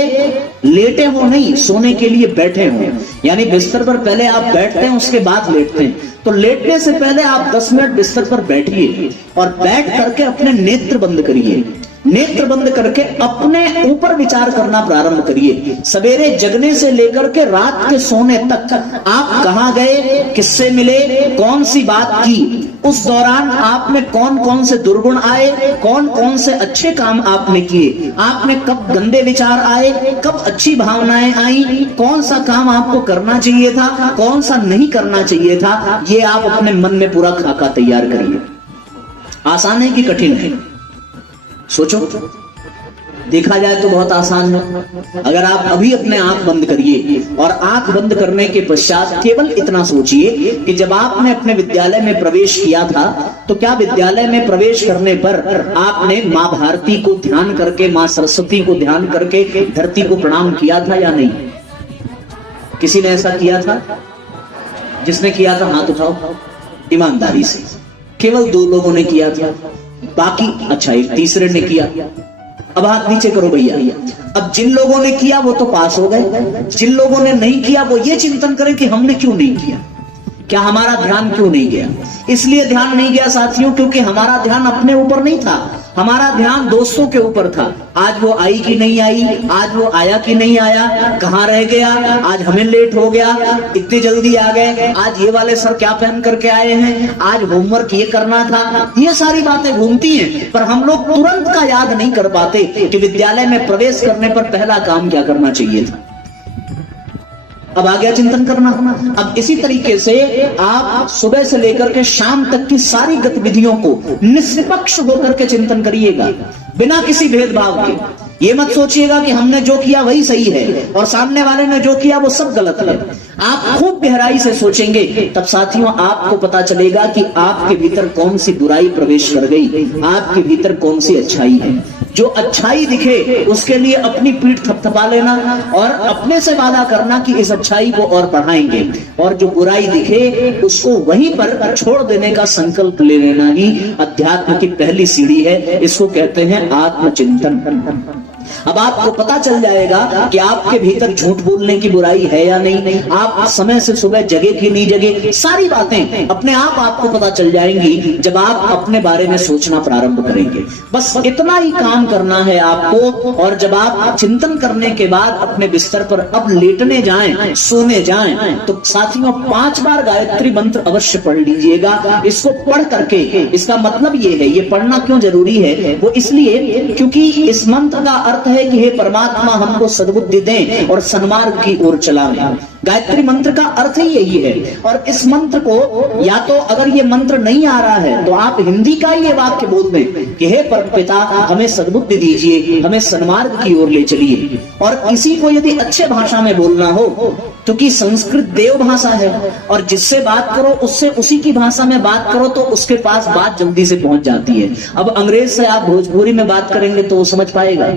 लेटे हो नहीं, सोने के लिए बैठे हो। यानी बिस्तर पर पहले आप बैठते हैं उसके बाद लेटते हैं। तो लेटने से पहले आप 10 मिनट बिस्तर पर बैठिए और बैठ करके अपने नेत्र बंद करिए। नेत्र बंद करके अपने ऊपर विचार करना प्रारंभ करिए। सवेरे जगने से लेकर के रात के सोने तक आप कहां गए, किससे मिले, कौन सी बात की, उस दौरान आप में कौन कौन से दुर्गुण आए, कौन कौन से अच्छे काम आपने किए, आप में कब गंदे विचार आए, कब अच्छी भावनाएं आई, कौन सा काम आपको करना चाहिए था, कौन सा नहीं करना चाहिए था। ये आप अपने मन में पूरा खाका तैयार करिए। आसान है कि कठिन है? सोचो, देखा जाए तो बहुत आसान है। अगर आप अभी अपने आंख बंद करिए और आंख बंद करने के पश्चात केवल इतना सोचिए कि जब आपने अपने विद्यालय में प्रवेश किया था तो क्या विद्यालय में प्रवेश करने पर आपने माँ भारती को ध्यान करके, माँ सरस्वती को ध्यान करके धरती को प्रणाम किया था या नहीं? किसी ने ऐसा किया था? जिसने किया था हाथ उठाओ ईमानदारी से। केवल 2 लोगों ने किया था, बाकी अच्छा एक तीसरे ने किया। अब हाथ नीचे करो भैया। अब जिन लोगों ने किया वो तो पास हो गए, जिन लोगों ने नहीं किया वो ये चिंतन करें कि हमने क्यों नहीं किया, क्या हमारा ध्यान क्यों नहीं गया। इसलिए ध्यान नहीं गया साथियों क्योंकि हमारा ध्यान अपने ऊपर नहीं था, हमारा ध्यान दोस्तों के ऊपर था, आज वो आई कि नहीं आई, आज वो आया कि नहीं आया, कहाँ रह गया, आज हमें लेट हो गया, इतनी जल्दी आ गए, आज ये वाले सर क्या पहन करके आए हैं, आज होमवर्क ये करना था। ये सारी बातें घूमती हैं, पर हम लोग तुरंत का याद नहीं कर पाते कि विद्यालय में प्रवेश करने पर पहला काम क्या करना चाहिए था। अब आ गया चिंतन करना। अब इसी तरीके से आप सुबह से लेकर के शाम तक की सारी गतिविधियों को निष्पक्ष होकर के चिंतन करिएगा, बिना किसी भेदभाव के। ये मत सोचिएगा कि हमने जो किया वही सही है और सामने वाले ने जो किया वो सब गलत है। आप खूब गहराई से सोचेंगे, तब साथियों आपको पता चलेगा कि आपके भीतर कौन सी बुराई प्रवेश कर गई, आपके भीतर कौन सी अच्छाई है। जो अच्छाई दिखे उसके लिए अपनी पीठ थपथपा लेना और अपने से वादा करना कि इस अच्छाई को और बढ़ाएंगे, और जो बुराई दिखे उसको वहीं पर छोड़ देने का संकल्प ले लेना ही अध्यात्म की पहली सीढ़ी है। इसको कहते हैं आत्मचिंतन। अब आपको पता चल जाएगा कि आपके भीतर झूठ बोलने की बुराई है या नहीं, आप समय से सुबह जगे कि नहीं जगे, सारी बातें अपने आप आपको पता चल जाएंगी जब आप अपने बारे में सोचना प्रारंभ करेंगे। बस इतना ही काम करना है आपको। और जब आप चिंतन करने के बाद अपने बिस्तर पर अब लेटने जाएं, सोने जाएं, तो साथियों 5 बार गायत्री मंत्र अवश्य पढ़ लीजिएगा। इसको पढ़ करके, इसका मतलब ये है, ये पढ़ना क्यों जरूरी है, वो इसलिए क्योंकि इस मंत्र का अर्थ है कि हे परमात्मा हमको सद्बुद्धि दें और सन्मार्ग की ओर चलाएं। गायत्री मंत्र का अर्थ ही यही है। और इस मंत्र को, या तो अगर ये मंत्र नहीं आ रहा है तो आप हिंदी का ही ये वाक्य बोल दें कि हे परमपिता हमें सद्बुद्धि दीजिए, हमें सन्मार्ग की ओर ले चलिए। और इसी को यदि अच्छे भाषा में बोलना हो, क्योंकि संस्कृत देव भाषा है और जिससे बात करो उससे उसी की भाषा में बात करो तो उसके पास बात जल्दी से पहुंच जाती है। अब अंग्रेज से आप भोजपुरी में बात करेंगे तो वो समझ पाएगा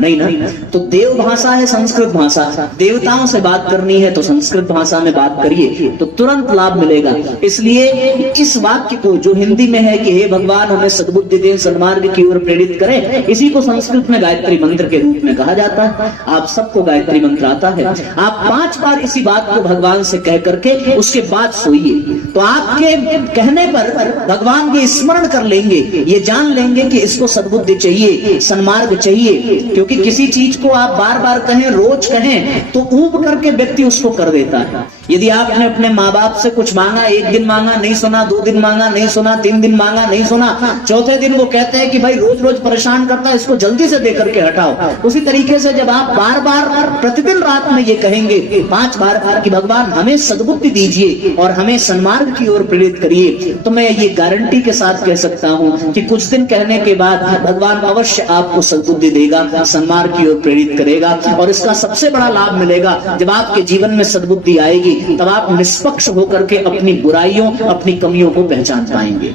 नहीं ना। तो देव भाषा है संस्कृत भाषा, देवताओं से बात करनी है तो संस्कृत भाषा में बात करिए तो तुरंत लाभ मिलेगा। इसलिए इस वाक्य को जो हिंदी में है कि हे भगवान हमें सद्बुद्धि दें, सन्मार्ग की ओर प्रेरित करें, इसी को संस्कृत में गायत्री मंत्र के रूप में कहा जाता है। आप सबको गायत्री मंत्र आता है। आप 5 बार इसी बात को भगवान से कह करके उसके बाद सोइए, तो आपके कहने पर भगवान ये स्मरण कर लेंगे, ये जान लेंगे कि इसको सद्बुद्धि चाहिए, सन्मार्ग चाहिए। क्योंकि किसी चीज को आप बार बार कहें, रोज कहें, तो ऊब करके व्यक्ति उसको कर देता है। यदि आपने अपने माँ बाप से कुछ मांगा, 1 दिन मांगा नहीं सुना, 2 दिन मांगा नहीं सुना, 3 दिन मांगा नहीं सुना, चौथे दिन वो कहते हैं कि भाई रोज रोज परेशान करता है, इसको जल्दी से दे करके हटाओ। उसी तरीके से जब आप बार बार प्रतिदिन रात में ये कहेंगे 5 बार कि भगवान हमें सद्बुद्धि दीजिए और हमें सन्मार्ग की ओर प्रेरित करिए, तो मैं ये गारंटी के साथ कह सकता हूं कि कुछ दिन कहने के बाद भगवान अवश्य आपको सद्बुद्धि देगा, सन्मार्ग की ओर प्रेरित करेगा। और इसका सबसे बड़ा लाभ मिलेगा जब आपके जीवन में सद्बुद्धि आएगी, तब आप निष्पक्ष होकर के अपनी बुराइयों, अपनी कमियों को पहचान पाएंगे।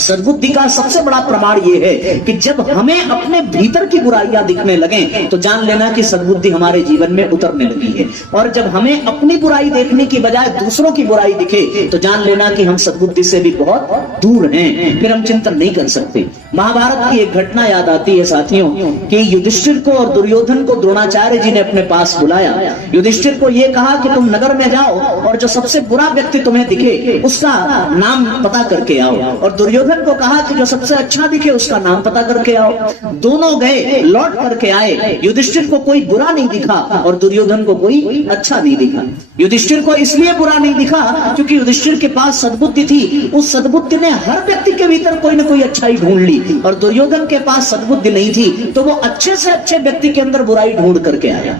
सद्बुद्धि का सबसे बड़ा प्रमाण यह है कि जब हमें अपने भीतर की बुराइयां दिखने लगे तो जान लेना कि सद्बुद्धि हमारे जीवन में उतरने लगी है। और जब हमें अपनी बुराई देखने की बजाय दूसरों की बुराई दिखे तो जान लेना कि हम सद्बुद्धि से भी बहुत दूर हैं, फिर हम चिंतन नहीं कर सकते। महाभारत की एक घटना याद आती है साथियों कि युधिष्ठिर को और दुर्योधन को द्रोणाचार्य जी ने अपने पास बुलाया। युधिष्ठिर को यह कहा कि तुम नगर में जाओ और जो सबसे बुरा व्यक्ति तुम्हें दिखे उसका नाम पता करके आओ, और दुर्योधन को कहा कि जो सबसे अच्छा दिखे उसका नाम पता करके आओ। दोनों गए, लौट करके आए। युधिष्ठिर को कोई बुरा नहीं दिखा और दुर्योधन को कोई अच्छा नहीं दिखा। युधिष्ठिर को इसलिए बुरा नहीं दिखा क्योंकि युधिष्ठिर के पास सद्बुद्धि थी। उस सद्बुद्धि ने हर व्यक्ति के भीतर कोई ना कोई अच्छाई ढूंढ ली, और दुर्योधन के पास सद्बुद्धि नहीं थी तो वो अच्छे से अच्छे व्यक्ति के अंदर बुराई ढूंढ करके आया।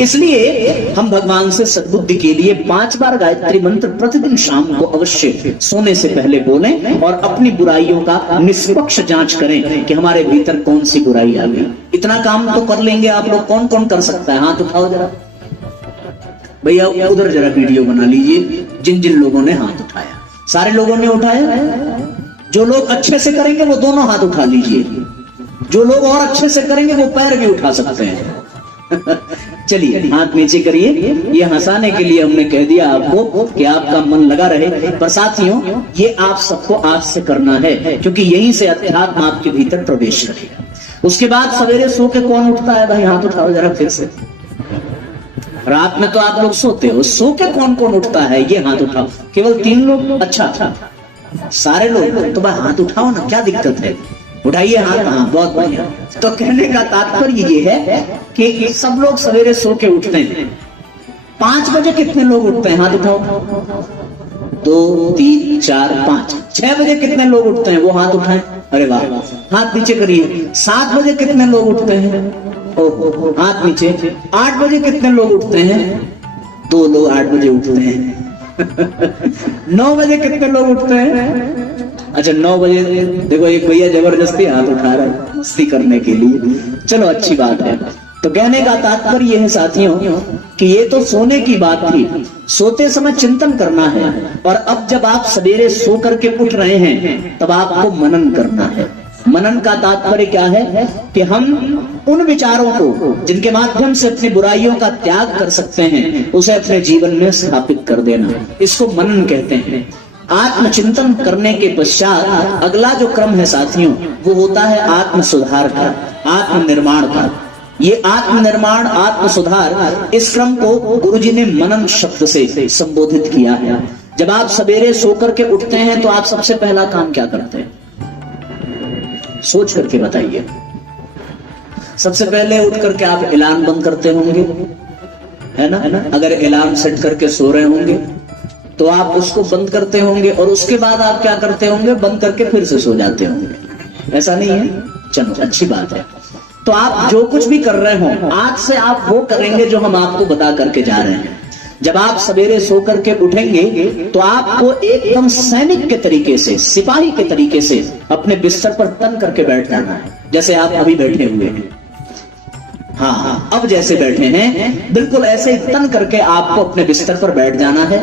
इसलिए हम भगवान से सद्बुद्धि के लिए 5 बार गायत्री मंत्र प्रतिदिन शाम को अवश्य सोने से पहले बोलें और अपनी बुराइयों का निष्पक्ष जांच करें कि हमारे भीतर कौन सी बुराई आ गई। इतना काम तो कर लेंगे आप लोग। कौन कौन कर सकता है? हाथ उठाओ जरा भैया, उधर जरा वीडियो बना लीजिए जिन जिन लोगों ने हाथ उठाया। सारे लोगों ने उठाया? जो लोग अच्छे से करेंगे वो दोनों हाथ उठा लीजिए, जो लोग और अच्छे से करेंगे वो पैर भी उठा सकते हैं। चलिए हाथ नीचे करिए। ये हंसाने के लिए हमने कह दिया आपको कि आपका मन लगा रहे, पर साथियों ये आप सबको आज से करना है क्योंकि यहीं से अध्यात्म आपके भीतर प्रवेश करेगा। उसके बाद सवेरे सो के कौन उठता है? भाई हाथ उठाओ जरा फिर से। रात में तो आप लोग सोते हो, सो के कौन कौन उठता है? ये हाथ उठाओ। केवल 3 लोग? अच्छा, सारे लोग तो भाई हाथ उठाओ ना, क्या दिक्कत है? उठाइए हाथ। हाँ, बहुत बढ़िया। तो कहने का तात्पर्य ये है कि सब लोग सवेरे सो के उठते हैं। 5 बजे कितने लोग उठते हैं? हाथ उठाओ। 2 3 4 5। 6 बजे कितने लोग उठते हैं? वो हाथ उठाएं। अरे वाह, हाथ नीचे करिए। 7 बजे कितने लोग उठते हैं? ओहो, हाथ नीचे। 8 बजे कितने लोग उठते हैं? 2 लोग 8 बजे उठते हैं। 9 बजे कितने लोग उठते हैं? अच्छा, 9 बजे देखो एक भैया जबरदस्ती हाथ उठा रहा है मस्ती करने के लिए। चलो, अच्छी बात है। तो कहने का तात्पर्य यह है साथियों कि ये तो सोने की बात थी। सोते समय चिंतन करना है, और अब जब आप सवेरे सो करके उठ रहे हैं तब आपको मनन करना है। मनन का तात्पर्य क्या है कि हम उन विचारों को जिनके माध्यम से अपनी बुराइयों का त्याग कर सकते हैं उसे अपने जीवन में स्थापित कर देना, इसको मनन कहते हैं। आत्मचिंतन करने के पश्चात अगला जो क्रम है साथियों वो होता है आत्म सुधार का, आत्मनिर्माण का। ये आत्मनिर्माण, आत्म सुधार, इस क्रम को गुरुजी ने मनन शब्द से संबोधित किया है। जब आप सवेरे सो करके उठते हैं तो आप सबसे पहला काम क्या करते हैं? सोच करके बताइए। सबसे पहले उठ करके आप अलार्म बंद करते होंगे, है ना? अगर अलार्म सेट करके सो रहे होंगे तो आप उसको बंद करते होंगे, और उसके बाद आप क्या करते होंगे? बंद करके फिर से सो जाते होंगे। ऐसा नहीं है? चलो, अच्छी बात है। तो आप जो कुछ भी कर रहे हो आज से आप वो करेंगे जो हम आपको बता करके जा रहे हैं। जब आप सवेरे सो करके उठेंगे तो आपको एकदम सैनिक के तरीके से, सिपाही के तरीके से अपने बिस्तर पर तन करके बैठ जाना है, जैसे आप अभी बैठे हुए हैं। हाँ, अब जैसे बैठे हैं बिल्कुल ऐसे ही तन करके आपको अपने बिस्तर पर बैठ जाना है।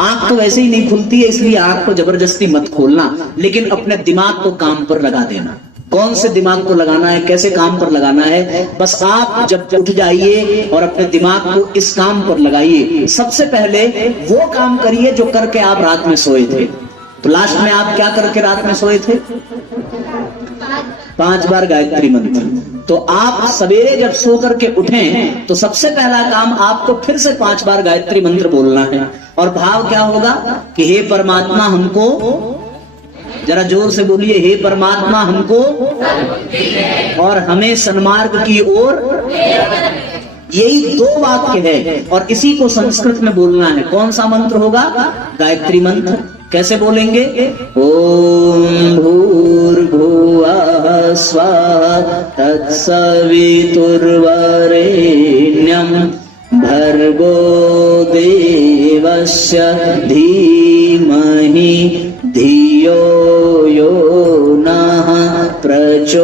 आंख तो वैसे ही नहीं खुलती है, इसलिए आंख को जबरदस्ती मत खोलना, लेकिन अपने दिमाग को काम पर लगा देना। कौन से दिमाग को लगाना है, कैसे काम पर लगाना है? बस आप जब उठ जाइए और अपने दिमाग को इस काम पर लगाइए। सबसे पहले वो काम करिए जो करके आप रात में सोए थे। तो लास्ट में आप क्या करके रात में सोए थे? 5 बार गायत्री मंत्र। तो आप सवेरे जब सो करके उठें तो सबसे पहला काम आपको फिर से 5 बार गायत्री मंत्र बोलना है, और भाव क्या होगा कि हे परमात्मा हमको, जरा जोर से बोलिए, हे परमात्मा हमको और हमें सन्मार्ग की ओर। यही 2 वाक्य है और इसी को संस्कृत में बोलना है। कौन सा मंत्र होगा? गायत्री मंत्र। कैसे बोलेंगे? ओम भूर्भुवः स्वः तत्सवितुर्वरेण्यं भर्गो देवस्य धीमहि धियो यो नः प्रचोदयात्।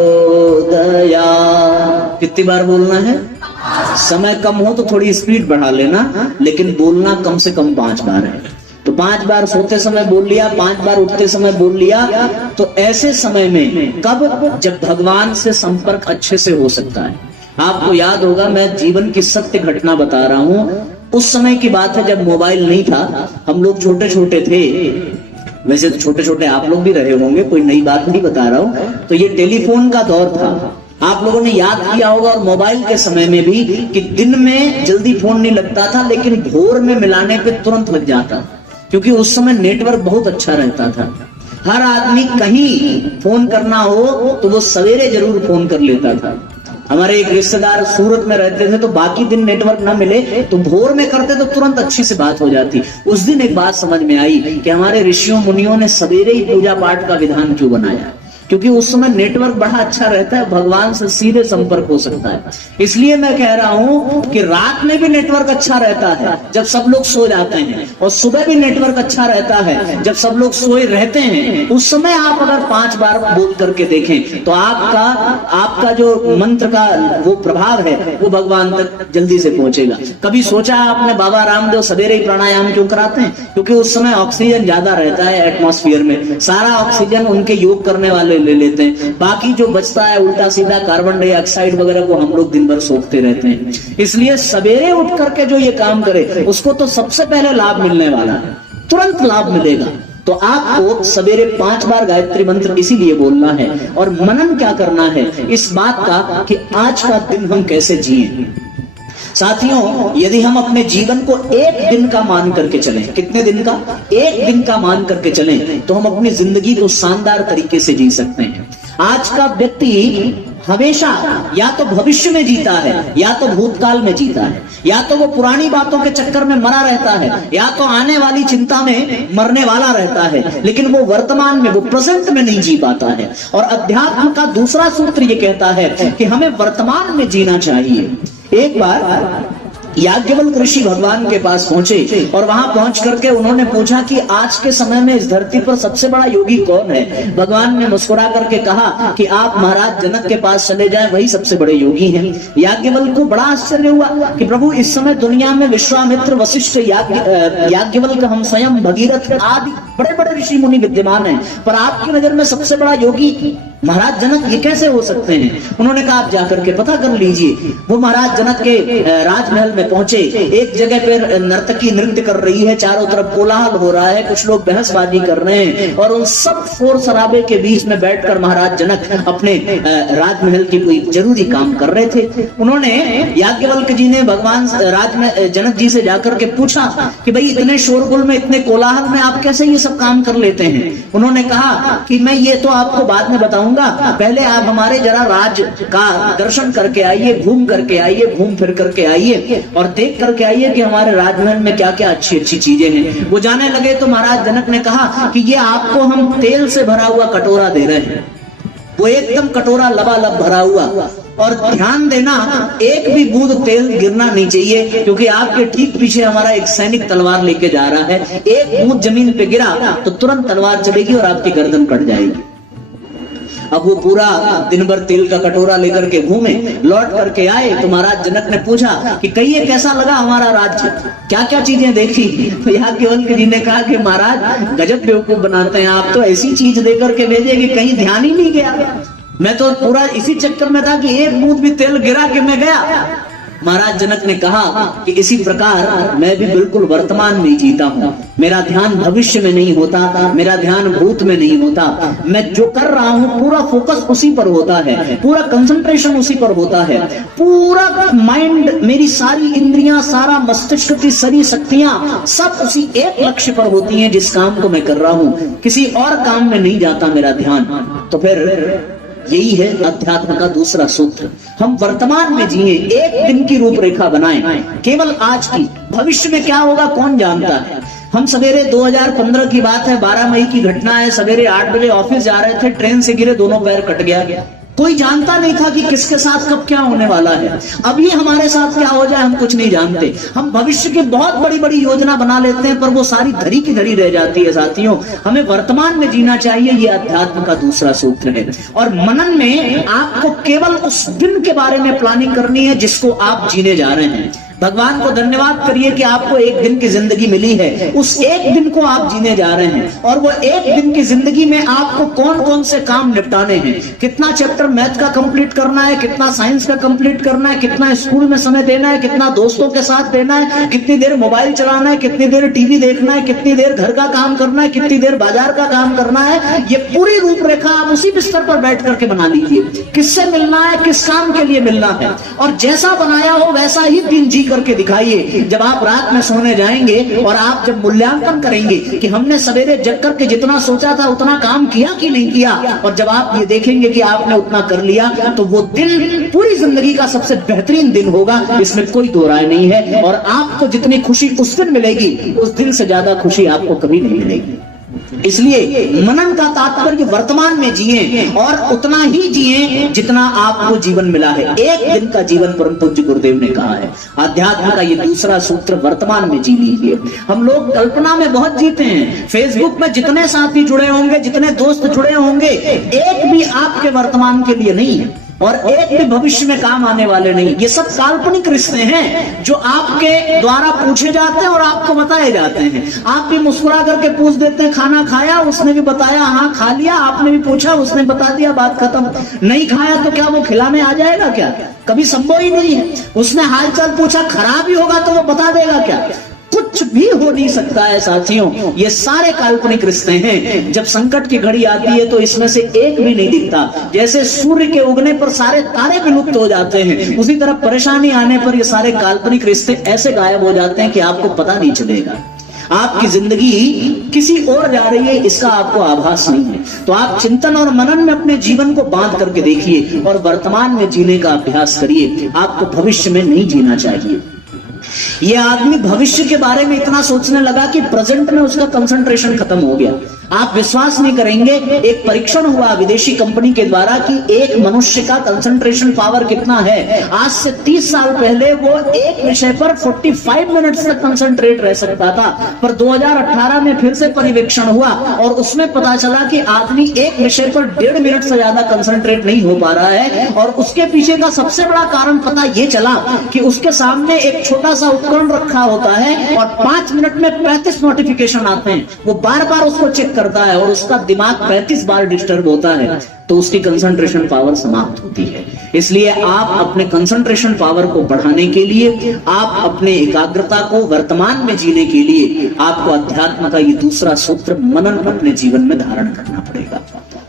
कितनी बार बोलना है? समय कम हो तो थोड़ी स्पीड बढ़ा लेना, लेकिन बोलना कम से कम 5 बार है। तो 5 बार सोते समय बोल लिया, 5 बार उठते समय बोल लिया। तो ऐसे समय में कब? जब भगवान से संपर्क अच्छे से हो सकता है। आपको याद होगा, मैं जीवन की सत्य घटना बता रहा हूँ। उस समय की बात है जब मोबाइल नहीं था, हम लोग छोटे छोटे थे। वैसे तो छोटे छोटे आप लोग भी रहे होंगे, कोई नई बात नहीं बता रहा हूँ। तो ये टेलीफोन का दौर था। आप लोगों ने याद किया होगा, और मोबाइल के समय में भी, कि दिन में जल्दी फोन नहीं लगता था, लेकिन भोर में मिलाने पे तुरंत लग जाता, क्योंकि उस समय नेटवर्क बहुत अच्छा रहता था। हर आदमी कहीं फोन करना हो तो वो सवेरे जरूर फोन कर लेता था। हमारे एक रिश्तेदार सूरत में रहते थे, तो बाकी दिन नेटवर्क ना मिले तो भोर में करते तो तुरंत अच्छी से बात हो जाती। उस दिन एक बात समझ में आई कि हमारे ऋषियों मुनियों ने सवेरे ही पूजा पाठ का विधान क्यों बनाया, क्योंकि उस समय नेटवर्क बड़ा अच्छा रहता है, भगवान से सीधे संपर्क हो सकता है। इसलिए मैं कह रहा हूं कि रात में भी नेटवर्क अच्छा रहता है जब सब लोग सो जाते हैं, और सुबह भी नेटवर्क अच्छा रहता है जब सब लोग सोए रहते हैं। उस समय आप अगर 5 बार बोल करके देखें तो आपका जो मंत्र का वो प्रभाव है वो भगवान तक जल्दी से पहुंचेगा। कभी सोचा आपने बाबा रामदेव सवेरे ही प्राणायाम क्यों कराते हैं? क्योंकि उस समय ऑक्सीजन ज्यादा रहता है एटमॉस्फेयर में, सारा ऑक्सीजन उनके योग करने वाले ले लेते हैं, बाकी जो बचता है उल्टा सीधा कार्बन डाइऑक्साइड वगैरह को हम लोग दिन भर सोखते रहते हैं। इसलिए सवेरे उठ करके जो ये काम करे उसको तो सबसे पहले लाभ मिलने वाला है, तुरंत लाभ मिलेगा। तो आपको सवेरे 5 बार गायत्री मंत्र इसीलिए बोलना है, और मनन क्या करना है इस बात का कि आज का दिन हम कैसे जिए। साथियों, यदि हम अपने जीवन को 1 दिन का मान करके चलें, कितने दिन का? 1 दिन का मान करके चलें, तो हम अपनी जिंदगी को शानदार तरीके से जी सकते हैं। आज का व्यक्ति हमेशा या तो भविष्य में जीता है या तो भूतकाल में जीता है, या तो वो पुरानी बातों के चक्कर में मरा रहता है या तो आने वाली चिंता में मरने वाला रहता है, लेकिन वो वर्तमान में, वो प्रेजेंट में नहीं जी पाता है। और अध्यात्म का दूसरा सूत्र ये कहता है कि हमें वर्तमान में जीना चाहिए। एक बार याज्ञवल्क्य ऋषि भगवान के पास पहुंचे और वहां पहुंच करके उन्होंने पूछा कि आज के समय में इस धरती पर सबसे बड़ा योगी कौन है। भगवान ने मुस्कुरा करके कहा कि आप महाराज जनक के पास चले जाएं, वही सबसे बड़े योगी हैं। याज्ञवल्क्य को बड़ा आश्चर्य हुआ कि प्रभु इस समय दुनिया में विश्वामित्र, वशिष्ठ, याज्ञवल्क्य, हम स्वयं, भगीरथ आदि बड़े बड़े ऋषि मुनि विद्यमान हैं, पर आपकी नजर में सबसे बड़ा योगी महाराज जनक ये कैसे हो सकते हैं। उन्होंने कहा आप जाकर के पता कर लीजिए। वो महाराज जनक के राजमहल में पहुंचे। एक जगह पर नर्तकी नृत्य कर रही है, चारों तरफ कोलाहल हो रहा है, कुछ लोग बहसबाजी कर रहे हैं, और उन सब शोर शराबे के बीच में बैठकर महाराज जनक अपने राजमहल की कोई जरूरी काम कर रहे थे। उन्होंने, याज्ञवल्क्य जी ने भगवान जनक जी से जाकर के पूछा कि भाई इतने शोरगुल में, इतने कोलाहल में आप कैसे ये सब काम कर लेते हैं। उन्होंने कहा कि मैं ये तो आपको बाद में बताऊंगा, पहले आप हमारे जरा राज का दर्शन करके आइए, घूम करके आइए, घूम फिर करके आइए और देख करके आइए कि हमारे राजमहल में क्या क्या अच्छी अच्छी चीजें हैं। वो जाने लगे तो महाराज जनक ने कहा कि ये आपको हम तेल से भरा हुआ कटोरा दे रहे हैं। वो एकदम कटोरा लबालब भरा हुआ, और ध्यान देना एक भी बूंद तेल गिरना नहीं चाहिए, क्योंकि आपके ठीक पीछे हमारा एक सैनिक तलवार लेके जा रहा है। एक बूंद जमीन पे गिरा तो तुरंत तलवार चलेगी और आपकी गर्दन कट जाएगी। अब वो पूरा दिन भर तेल का कटोरा लेकर के घूमे, लौट करके आए तो महाराज जनक ने पूछा कि कहिए कैसा लगा हमारा राज्य, क्या क्या चीजें देखी। तो याज्ञवल्क्य जी ने कहा कि महाराज गजब बेवकूफ बनाते हैं आप, तो ऐसी चीज देकर के भेजे कि कहीं ध्यान ही नहीं गया। मैं तो पूरा इसी चक्कर में था कि एक बूंद भी तेल गिरा के मैं गया। महाराज जनक ने कहा कि इसी प्रकार मैं भी बिल्कुल वर्तमान में जीता हूँ। मेरा ध्यान भविष्य में नहीं होता, मेरा ध्यान भूत में नहीं होता। मैं जो कर रहा हूँ पूरा फोकस उसी पर होता है, पूरा कंसंट्रेशन उसी पर होता है, पूरा माइंड, मेरी सारी इंद्रियां, सारा मस्तिष्क की सारी शक्तियां सब उसी एक लक्ष्य पर होती हैं जिस काम को मैं कर रहा हूँ। किसी और काम में नहीं जाता मेरा ध्यान। तो फिर यही है अध्यात्म का दूसरा सूत्र। हम वर्तमान में जिए, एक दिन की रूपरेखा बनाएं, केवल आज की। भविष्य में क्या होगा कौन जानता है। हम सवेरे 2015 की बात है, 12 मई की घटना है, सवेरे 8 बजे ऑफिस जा रहे थे, ट्रेन से गिरे, दोनों पैर कट गया। कोई जानता नहीं था कि किसके साथ कब क्या होने वाला है। अब ये हमारे साथ क्या हो जाए हम कुछ नहीं जानते। हम भविष्य की बहुत बड़ी बड़ी योजना बना लेते हैं, पर वो सारी धरी की धरी रह जाती है। साथियों, हमें वर्तमान में जीना चाहिए, ये अध्यात्म का दूसरा सूत्र है। और मनन में आपको केवल उस दिन के बारे में प्लानिंग करनी है जिसको आप जीने जा रहे हैं। भगवान को धन्यवाद करिए कि आपको एक दिन की जिंदगी मिली है, उस एक दिन को आप जीने जा रहे हैं। और वो एक दिन की जिंदगी में आपको कौन कौन से काम निपटाने हैं, कितना चैप्टर मैथ का कंप्लीट करना है, कितना साइंस का कंप्लीट करना है, कितना स्कूल में समय देना है, कितना दोस्तों के साथ देना है, कितनी देर मोबाइल चलाना है, कितनी देर टीवी देखना है, कितनी देर घर का काम करना है, कितनी देर बाजार का काम करना है, ये पूरी रूपरेखा आप उसी बिस्तर पर बैठ करके बना लीजिए। किससे मिलना है, किस काम के लिए मिलना है, और जैसा बनाया हो वैसा ही दिन जी करके दिखाइए। जब आप रात में सोने जाएंगे और आप जब मूल्यांकन करेंगे कि हमने सवेरे जग करके जितना सोचा था उतना काम किया कि नहीं किया, और जब आप ये देखेंगे कि आपने उतना कर लिया, तो वो दिन पूरी जिंदगी का सबसे बेहतरीन दिन होगा, इसमें कोई दो राय नहीं है। और आपको जितनी खुशी उस दिन मिलेगी, उस दिन से ज्यादा खुशी आपको कभी नहीं मिलेगी। इसलिए मनन का तात्पर्य वर्तमान में जिए, और उतना ही जिए जितना आपको जीवन मिला है। एक दिन का जीवन परम पूज्य गुरुदेव ने कहा है। अध्यात्म का ये दूसरा सूत्र, वर्तमान में जी लीजिए। हम लोग कल्पना में बहुत जीते हैं। फेसबुक में जितने साथी जुड़े होंगे, जितने दोस्त जुड़े होंगे, एक भी आपके वर्तमान के लिए नहीं है और एक भी भविष्य में काम आने वाले नहीं। ये सब काल्पनिक रिश्ते हैं जो आपके द्वारा पूछे जाते हैं और आपको बताए जाते हैं। आप भी मुस्कुरा करके पूछ देते हैं खाना खाया, उसने भी बताया हाँ खा लिया, आपने भी पूछा, उसने बता दिया, बात खत्म। नहीं खाया तो क्या वो खिलाने आ जाएगा क्या? कभी संभव ही नहीं है। उसने हालचाल पूछा, खराब ही होगा तो वो बता देगा क्या? कुछ भी हो नहीं सकता है साथियों। ये सारे काल्पनिक रिश्ते हैं। जब संकट की घड़ी आती है तो इसमें से एक भी नहीं दिखता। जैसे सूर्य के उगने पर सारे तारे विलुप्त हो जाते हैं, उसी तरह परेशानी आने पर ये सारे काल्पनिक रिश्ते ऐसे गायब हो जाते हैं कि आपको पता नहीं चलेगा। आपकी जिंदगी किसी और जा रही है, इसका आपको आभास नहीं है। तो आप चिंतन और मनन में अपने जीवन को बांध करके देखिए और वर्तमान में जीने का अभ्यास करिए। आपको भविष्य में नहीं जीना चाहिए। ये आदमी भविष्य के बारे में इतना सोचने लगा कि प्रेजेंट में उसका कंसंट्रेशन खत्म हो गया। आप विश्वास नहीं करेंगे, एक परीक्षण हुआ विदेशी कंपनी के द्वारा कि एक मनुष्य का कंसंट्रेशन पावर कितना है। आज से 30 साल पहले वो एक विषय पर 45 मिनट तक कंसंट्रेट रह सकता था, पर 2018 में फिर से परिवेक्षण हुआ और उसमें पता चला कि आदमी एक विषय पर 1.5 मिनट से ज्यादा कंसंट्रेट नहीं हो पा रहा है। और उसके पीछे का सबसे बड़ा कारण पता ये चला कि उसके सामने एक छोटा सा उपकरण रखा होता है और 5 मिनट में 35 नोटिफिकेशन आते हैं। वो बार बार उसको चेक करता है और उसका दिमाग 35 बार डिस्टर्ब होता है, तो उसकी कंसंट्रेशन पावर समाप्त होती है। इसलिए आप अपने कंसंट्रेशन पावर को बढ़ाने के लिए, आप अपने एकाग्रता को वर्तमान में जीने के लिए आपको अध्यात्म का ये दूसरा सूत्र मनन अपने जीवन में धारण करना पड़ेगा।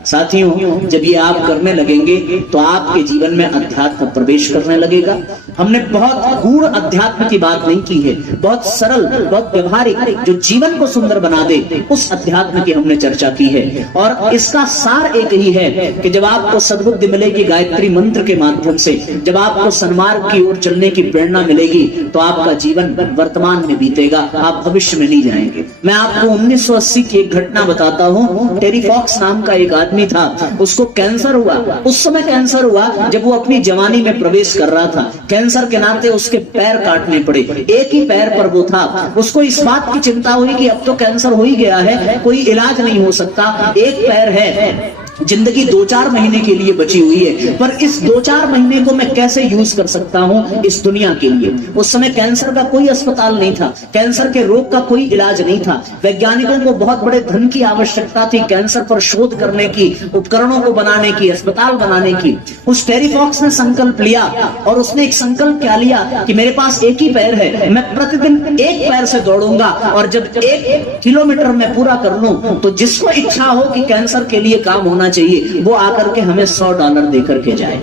साथियों, जब ये आप करने लगेंगे तो आपके जीवन में अध्यात्म प्रवेश करने लगेगा। हमने बहुत गूढ़ अध्यात्म की बात नहीं की है, बहुत सरल, बहुत व्यवहारिक, जो जीवन को सुंदर बना दे, उस अध्यात्म की हमने चर्चा की है। और इसका सार एक ही है कि जब आपको सद्बुद्धि मिलेगी गायत्री मंत्र के माध्यम से, जब आपको सन्मार्ग की ओर चलने की प्रेरणा मिलेगी, तो आपका जीवन वर्तमान में बीतेगा, आप भविष्य में नहीं जाएंगे। मैं आपको 1980 की एक घटना बताता हूँ। टेरी फॉक्स नाम का एक आदमी था, उसको कैंसर हुआ। उस समय कैंसर हुआ जब वो अपनी जवानी में प्रवेश कर रहा था। कैंसर के नाते उसके पैर काटने पड़े, एक ही पैर पर वो था। उसको इस बात की चिंता हुई कि अब तो कैंसर हो ही गया है, कोई इलाज नहीं हो सकता, एक पैर है, जिंदगी 2-4 महीने के लिए बची हुई है, पर इस 2-4 महीने को मैं कैसे यूज कर सकता हूं इस दुनिया के लिए। उस समय कैंसर का कोई अस्पताल नहीं था, कैंसर के रोग का कोई इलाज नहीं था। वैज्ञानिकों को बहुत बड़े धन की आवश्यकता थी कैंसर पर शोध करने की, उपकरणों को बनाने की, अस्पताल बनाने की। उस टेरी फॉक्स ने संकल्प लिया और उसने एक संकल्प क्या लिया कि मेरे पास एक ही पैर है, मैं प्रतिदिन एक पैर से दौड़ूंगा और जब 1 किलोमीटर मैं पूरा कर लूं तो जिसको इच्छा हो कि कैंसर के लिए काम होना चाहिए, वो आकर के हमें $100 देकर के जाए।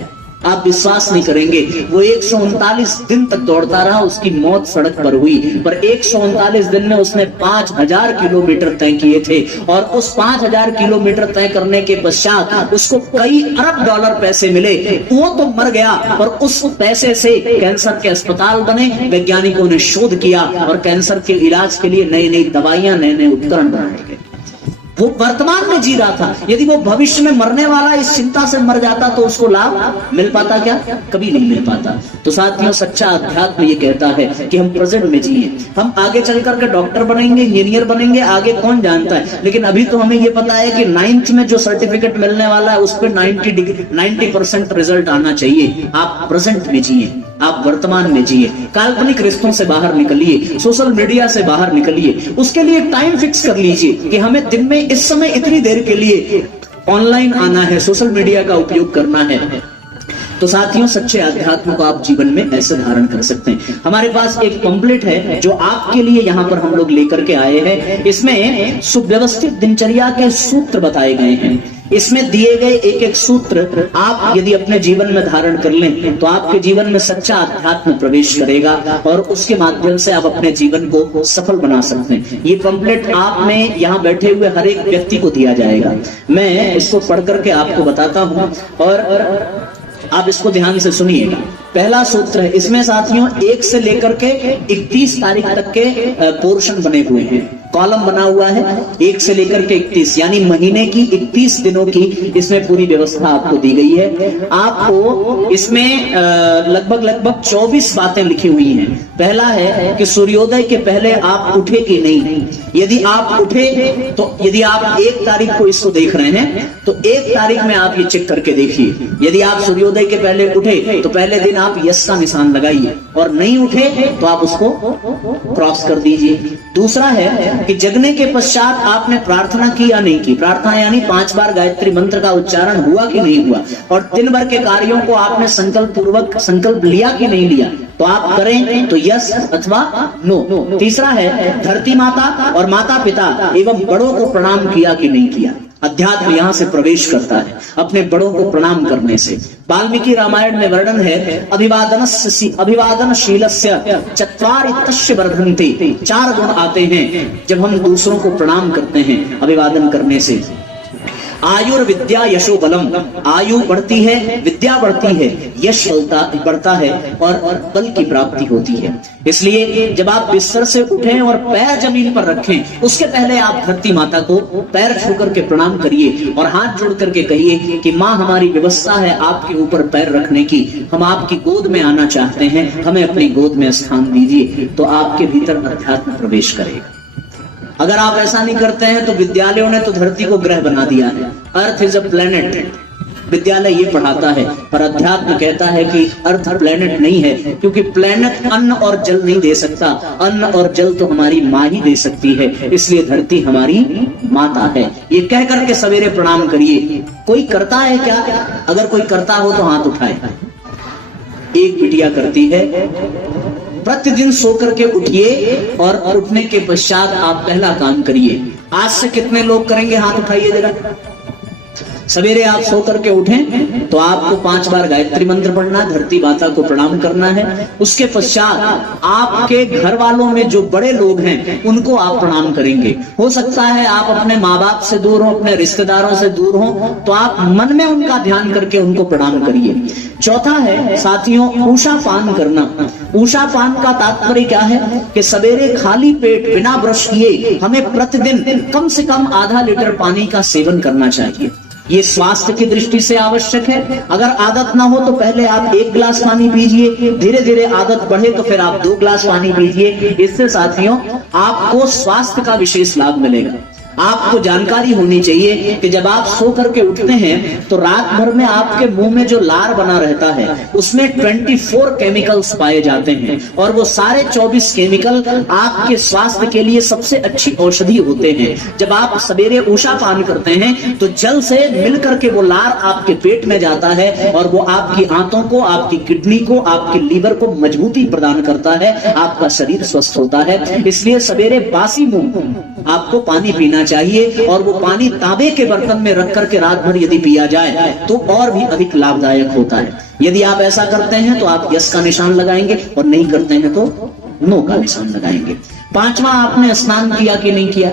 आप विश्वास नहीं करेंगे, वो 139 दिन तक दौड़ता रहा, उसकी मौत सड़क पर हुई। पर 139 दिन में उसने 5000 किलोमीटर तय किए थे और उस 5000 किलोमीटर तय करने के पश्चात उसको कई अरब डॉलर पैसे मिले। वो तो मर गया, पर उस पैसे से कैंसर के अस्पताल बने, वैज्ञानिकों ने शोध किया और कैंसर के इलाज के लिए नई नई दवाइयां, नए नए उपकरण बनाए गए। वो वर्तमान में जी रहा था। यदि वो भविष्य में मरने वाला इस चिंता से मर जाता तो उसको लाभ मिल पाता क्या? कभी नहीं मिल पाता। तो साथियों, सच्चा अध्यात्म ये कहता है कि हम प्रेजेंट में जिए। हम आगे चल करके डॉक्टर बनेंगे, इंजीनियर बनेंगे, आगे कौन जानता है, लेकिन अभी तो हमें ये पता है कि 9th में जो सर्टिफिकेट मिलने वाला है उस पर 90% रिजल्ट आना चाहिए। आप प्रेजेंट में जिए, आप वर्तमान में जिए, काल्पनिक रिश्तों से बाहर निकलिए, सोशल मीडिया से बाहर निकलिए। उसके लिए टाइम फिक्स कर लीजिए कि हमें दिन में इस समय इतनी देर के लिए ऑनलाइन आना है, सोशल मीडिया का उपयोग करना है। तो साथियों, सच्चे अध्यात्म को आप जीवन में ऐसे धारण कर सकते हैं। हमारे पास एक पंपलेट है जो आपके लिए यहाँ पर हम लोग लेकर के आए हैं। इसमें सुव्यवस्थित दिनचर्या के सूत्र बताए गए हैं। इसमें दिए गए एक एक सूत्र आप यदि अपने जीवन में धारण कर लें तो आपके जीवन में सच्चा अध्यात्म प्रवेश करेगा और उसके माध्यम से आप अपने जीवन को सफल बना सकते हैं। ये पंपलेट आप में यहाँ बैठे हुए हर एक व्यक्ति को दिया जाएगा। मैं इसको पढ़ करके आपको बताता हूँ और आप इसको ध्यान से सुनिएगा। पहला सूत्र है, इसमें साथियों 1 से लेकर के 31 तारीख तक के पोर्शन बने हुए हैं, कॉलम बना हुआ है 1 से लेकर के 31, यानी महीने की 31 दिनों की इसमें पूरी व्यवस्था आपको दी गई है। आपको इसमें लगभग 24 बातें लिखी हुई हैं। पहला है कि सूर्योदय के पहले आप उठे कि नहीं। यदि आप उठे तो, यदि आप 1 तारीख को इसको देख रहे हैं तो 1 तारीख में आप ये चेक करके देखिए। यदि आप सूर्योदय के पहले उठे तो पहले दिन आप यस का निशान लगाइए, और नहीं उठे तो आप उसको क्रॉस कर दीजिए। दूसरा है कि जगने के पश्चात आपने प्रार्थना की या नहीं की। प्रार्थना यानी 5 बार गायत्री मंत्र का उच्चारण हुआ कि नहीं हुआ, और दिन भर के कार्यों को आपने संकल्प पूर्वक संकल्प लिया कि नहीं लिया। तो आप करें तो यस अथवा नो। तीसरा है धरती माता और माता पिता एवं बड़ों को प्रणाम किया कि नहीं किया। अध्यात्म यहाँ से प्रवेश करता है, अपने बड़ों को प्रणाम करने से। वाल्मीकि रामायण में वर्णन है, अभिवादनशीलस्य चत्वारि तस्य वर्धन्ते, 4 गुण आते हैं जब हम दूसरों को प्रणाम करते हैं अभिवादन करने से। आयुर्विद्या यशो बलम, आयु बढ़ती है, विद्या बढ़ती है, यश बढ़ता है और बल की प्राप्ति होती है। इसलिए जब आप बिस्तर से उठें और पैर जमीन पर रखें, उसके पहले आप धरती माता को पैर छू करके प्रणाम करिए और हाथ जोड़ करके कहिए कि माँ, हमारी व्यवस्था है आपके ऊपर पैर रखने की, हम आपकी गोद में आना चाहते हैं, हमें अपनी गोद में स्थान दीजिए। तो आपके भीतर अध्यात्म प्रवेश करेगा। अगर आप ऐसा नहीं करते हैं तो विद्यालयों ने तो धरती को ग्रह बना दिया है, अर्थ इज अ प्लेनेट, विद्यालय ये पढ़ाता है, पर अध्यात्म कहता है कि अर्थ प्लेनेट नहीं है, क्योंकि प्लेनेट अन्न और जल नहीं दे सकता, अन्न और जल तो हमारी माँ ही दे सकती है, इसलिए धरती हमारी माता है। ये कह करके सवेरे प्रणाम करिए। कोई करता है क्या? अगर कोई करता हो तो हाथ उठाए। एक बिटिया करती है, प्रतिदिन सो करके उठिए और उठने के पश्चात आप पहला काम करिए। आज से कितने लोग करेंगे? हाथ उठाइए जरा। सवेरे आप सो करके उठें तो आपको 5 बार गायत्री मंत्र पढ़ना, धरती माता को प्रणाम करना है। उसके पश्चात आपके घर वालों में जो बड़े लोग हैं उनको आप प्रणाम करेंगे। हो सकता है आप अपने माँ बाप से दूर हो, अपने रिश्तेदारों से दूर हो, तो आप मन में उनका ध्यान करके उनको प्रणाम करिए। चौथा है साथियों, ऊषा पान करना। ऊषा पान का तात्पर्य क्या है कि सवेरे खाली पेट बिना ब्रश किए हमें प्रतिदिन कम से कम आधा लीटर पानी का सेवन करना चाहिए। ये स्वास्थ्य की दृष्टि से आवश्यक है। अगर आदत ना हो तो पहले आप 1 गिलास पानी पीजिए, धीरे धीरे आदत बढ़े तो फिर आप 2 गिलास पानी पीजिए। इससे साथियों आपको स्वास्थ्य का विशेष लाभ मिलेगा। आपको जानकारी होनी चाहिए कि जब आप सो करके उठते हैं तो रात भर में आपके मुंह में जो लार बना रहता है उसमें 24 केमिकल्स पाए जाते हैं और वो सारे 24 केमिकल आपके स्वास्थ्य के लिए सबसे अच्छी औषधि होते हैं। जब आप सवेरे ऊषा पान करते हैं तो जल से मिल करके वो लार आपके पेट में जाता है और वो आपकी आंतों को, आपकी किडनी को, आपके लीवर को मजबूती प्रदान करता है, आपका शरीर स्वस्थ होता है। इसलिए सवेरे बासी मुंह आपको पानी पीना चाहिए और वो पानी तांबे के बर्तन में रख करके रात भर यदि पिया जाए तो और भी अधिक लाभदायक होता है। यदि आप ऐसा करते हैं तो आप यस का निशान लगाएंगे और नहीं करते हैं तो नो का निशान लगाएंगे। 5वां, आपने स्नान किया कि नहीं किया?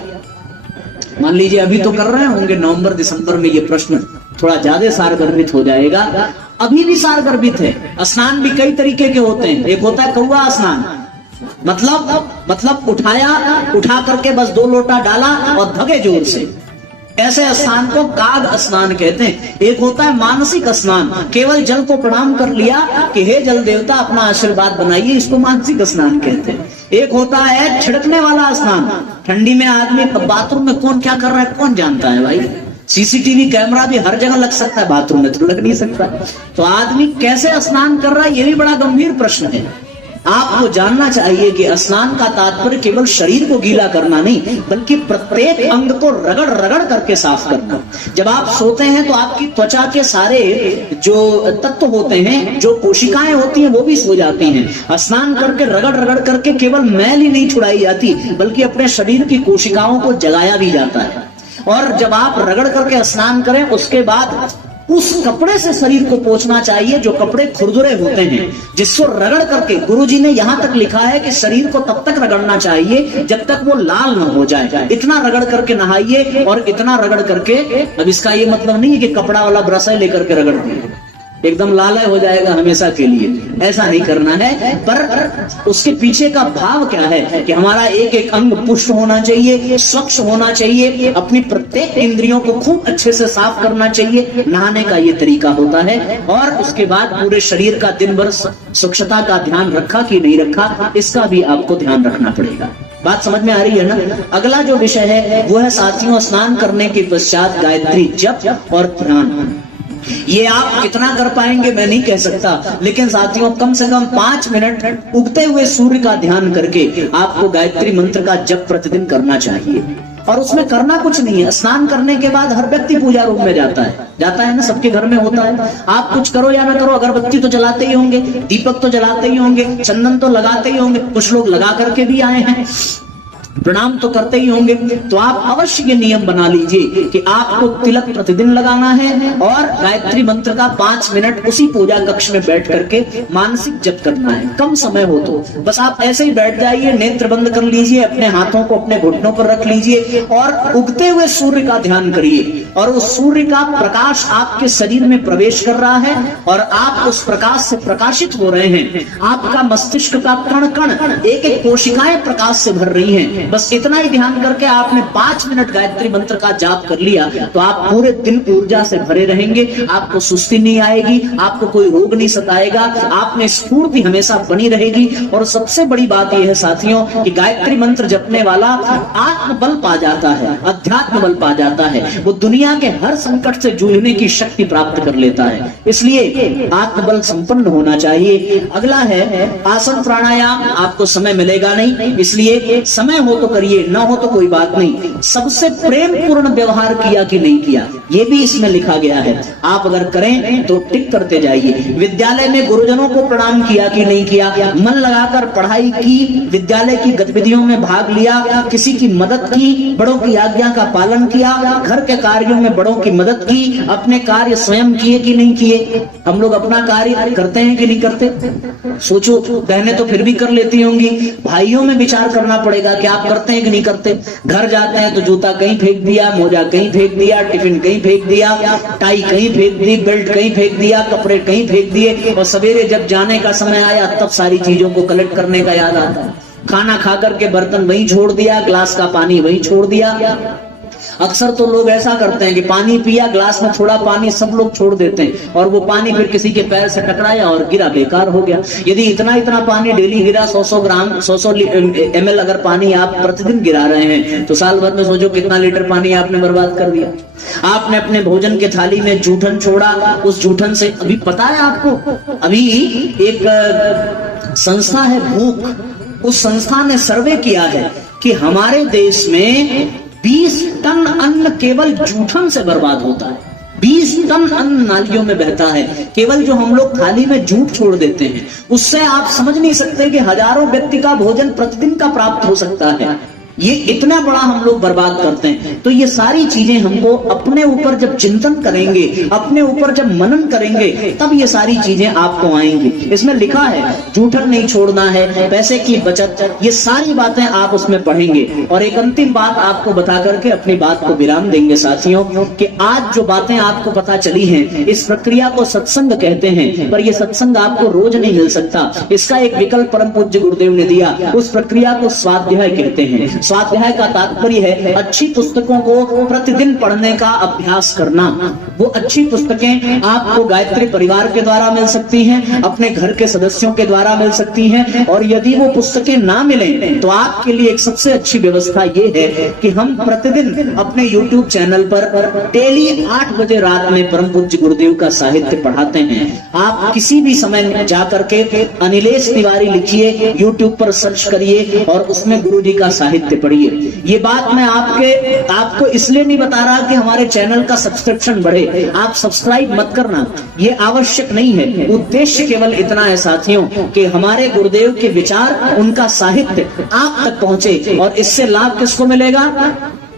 मान लीजिए अभी तो कर रहे होंगे, नवंबर दिसंबर में ये प्रश्न थोड़ा ज्यादा सारगर्भित हो जाएगा। अभी भी सारगर्भित है। स्नान भी कई तरीके के होते हैं। एक होता है कौवा स्नान, मतलब उठा करके बस 2 लोटा डाला और धगे जोर से, ऐसे स्नान को काग स्नान कहते हैं। एक होता है मानसिक स्नान, केवल जल को प्रणाम कर लिया कि हे जल देवता अपना आशीर्वाद बनाइए, इसको मानसिक स्नान कहते हैं। एक होता है छिड़कने वाला स्नान। ठंडी में आदमी बाथरूम में कौन क्या कर रहा है कौन जानता है भाई। सीसीटीवी कैमरा भी हर जगह लग सकता है, बाथरूम में तो लग नहीं सकता। तो आदमी कैसे स्नान कर रहा है ये भी बड़ा गंभीर प्रश्न है। आपको जानना चाहिए कि स्नान का तात्पर्य केवल शरीर को गीला करना नहीं, बल्कि प्रत्येक अंग को रगड़ रगड़ करके साफ करना। जब आप सोते हैं तो आपकी त्वचा के सारे जो तत्व होते हैं, जो कोशिकाएं होती हैं, वो भी सो जाती हैं। स्नान करके रगड़ रगड़ करके केवल मैल ही नहीं छुड़ाई जाती, बल्कि अपने शरीर की कोशिकाओं को जगाया भी जाता है। और जब आप रगड़ करके स्नान करें उसके बाद उस कपड़े से शरीर को पोंछना चाहिए जो कपड़े खुरदुरे होते हैं, जिसको रगड़ करके, गुरुजी ने यहाँ तक लिखा है कि शरीर को तब तक रगड़ना चाहिए जब तक वो लाल न हो जाए। इतना रगड़ करके नहाइए और इतना रगड़ करके, अब इसका ये मतलब नहीं है कि कपड़ा वाला ब्रश लेकर के रगड़ दिए एकदम लाल हो जाएगा हमेशा के लिए, ऐसा नहीं करना है। पर उसके पीछे का भाव क्या है कि हमारा एक एक अंग पुष्ट होना चाहिए, स्वच्छ होना चाहिए, अपनी प्रत्येक इंद्रियों को खूब अच्छे से साफ करना चाहिए। नहाने का ये तरीका होता है। और उसके बाद पूरे शरीर का दिन भर स्वच्छता का ध्यान रखा कि नहीं रखा, इसका भी आपको ध्यान रखना पड़ेगा। बात समझ में आ रही है ना? अगला जो विषय है वो है साथियों, स्नान करने के पश्चात गायत्री जप और ध्यान। ये आप कितना कर पाएंगे मैं नहीं कह सकता, लेकिन साथियों कम से कम 5 मिनट उगते हुए सूर्य का ध्यान करके आपको गायत्री मंत्र का जप प्रतिदिन करना चाहिए। और उसमें करना कुछ नहीं है। स्नान करने के बाद हर व्यक्ति पूजा रूम में जाता है ना, सबके घर में होता है। आप कुछ करो या ना करो, अगरबत्ती तो जलाते ही होंगे, दीपक तो जलाते ही होंगे, चंदन तो लगाते ही होंगे, कुछ लोग लगा करके भी आए हैं। प्रणाम तो करते ही होंगे, तो आप अवश्य ये नियम बना लीजिए कि आपको तिलक प्रतिदिन लगाना है और गायत्री मंत्र का 5 मिनट उसी पूजा कक्ष में बैठ करके मानसिक जप करना है। कम समय हो तो बस आप ऐसे ही बैठ जाइए, नेत्र बंद कर लीजिए, अपने हाथों को अपने घुटनों पर रख लीजिए और उगते हुए सूर्य का ध्यान करिए और उस सूर्य का प्रकाश आपके शरीर में प्रवेश कर रहा है और आप उस प्रकाश से प्रकाशित हो रहे हैं। आपका मस्तिष्क का कण कण एक एक कोशिकाएं प्रकाश से भर रही हैं। बस इतना ही ध्यान करके आपने 5 मिनट गायत्री मंत्र का जाप कर लिया तो आप पूरे दिन ऊर्जा से भरे रहेंगे, आपको सुस्ती नहीं आएगी, आपको कोई रोग नहीं सताएगा, आप में स्फूर्ति हमेशा बनी रहेगी। और सबसे बड़ी बात यह है साथियों कि गायत्री मंत्र जपने वाला आत्मबल पा जाता है, अध्यात्म बल पा जाता है, वो दुनिया के हर संकट से जूझने की शक्ति प्राप्त कर लेता है। इसलिए आत्मबल संपन्न होना चाहिए। अगला है आसन प्राणायाम। आपको समय मिलेगा नहीं, इसलिए समय हो तो करिए, ना हो तो कोई बात नहीं। सबसे प्रेम पूर्ण व्यवहार किया कि नहीं किया ये भी इसमें लिखा गया है। आप अगर करें तो टिक करते जाइए। विद्यालय में गुरुजनों को प्रणाम किया कि नहीं किया, मन लगाकर पढ़ाई की, विद्यालय की गतिविधियों में भाग लिया, किसी की मदद की, बड़ों की आज्ञा का पालन किया, घर के कार्यों में बड़ों की मदद की, अपने कार्य स्वयं किए कि नहीं किए। हम लोग अपना कार्य करते हैं कि नहीं करते, सोचो। बहनें तो फिर भी कर लेती होंगी, भाइयों में विचार करना पड़ेगा कि आप करते हैं कि नहीं करते। घर जाते हैं तो जूता कहीं फेंक दिया, मोजा कहीं फेंक दिया, टिफिन कहीं फेंक दिया, टाई कहीं फेंक दी, बेल्ट कहीं फेंक दिया, कपड़े कहीं फेंक दिए और सवेरे जब जाने का समय आया तब सारी चीजों को कलेक्ट करने का याद आता है। खाना खाकर के बर्तन वहीं छोड़ दिया, ग्लास का पानी वहीं छोड़ दिया। अक्सर तो लोग ऐसा करते हैं कि पानी पिया, ग्लास में थोड़ा पानी सब लोग छोड़ देते हैं और वो पानी फिर किसी के पैर से टकराया और गिरा, बेकार हो गया। यदि इतना इतना पानी डेली गिरा, 100-100 ग्राम 100-100 ml अगर पानी आप प्रतिदिन गिरा रहे हैं तो साल भर में सोचो कितना लीटर पानी आपने बर्बाद कर दिया। आपने अपने भोजन के थाली में जूठन छोड़ा, उस जूठन से अभी पता है आपको, अभी एक संस्था है भूख, उस संस्था ने सर्वे किया है कि हमारे देश में 20 टन अन्न केवल जूठन से बर्बाद होता है। 20 टन अन्न नालियों में बहता है, केवल जो हम लोग थाली में जूठ छोड़ देते हैं उससे आप समझ नहीं सकते कि हजारों व्यक्ति का भोजन प्रतिदिन का प्राप्त हो सकता है। ये इतना बड़ा हम लोग बर्बाद करते हैं। तो ये सारी चीजें हमको अपने ऊपर जब चिंतन करेंगे, अपने ऊपर जब मनन करेंगे, तब ये सारी चीजें आपको आएंगी। इसमें लिखा है जूठन नहीं छोड़ना है, पैसे की बचत, ये सारी बातें आप उसमें पढ़ेंगे। और एक अंतिम बात आपको बता करके अपनी बात को विराम देंगे साथियों, कि आज जो बातें आपको पता चली हैं, इस प्रक्रिया को सत्संग कहते हैं, पर यह सत्संग आपको रोज नहीं मिल सकता। इसका एक विकल्प परम पूज्य गुरुदेव ने दिया, उस प्रक्रिया को स्वाध्याय कहते हैं। स्वाध्याय का तात्पर्य है अच्छी पुस्तकों को प्रतिदिन पढ़ने का अभ्यास करना। वो अच्छी पुस्तकें आपको गायत्री परिवार के द्वारा मिल सकती हैं, अपने घर के सदस्यों के द्वारा मिल सकती हैं, और यदि वो पुस्तकें ना मिले तो आपके लिए एक सबसे अच्छी व्यवस्था ये है कि हम प्रतिदिन अपने YouTube चैनल पर डेली 8 बजे रात में परम पूज्य गुरुदेव का साहित्य पढ़ाते हैं। आप किसी भी समय जाकर के अनिलेश तिवारी लिखिए, YouTube पर सर्च करिए और उसमें गुरुजी का साहित्य पढ़िए। ये बात मैं आपको इसलिए नहीं बता रहा कि हमारे चैनल का सब्सक्रिप्शन बढ़े, आप सब्सक्राइब मत करना, ये आवश्यक नहीं है। उद्देश्य केवल इतना है साथियों कि हमारे गुरुदेव के विचार, उनका साहित्य आप तक पहुंचे। और इससे लाभ किसको मिलेगा?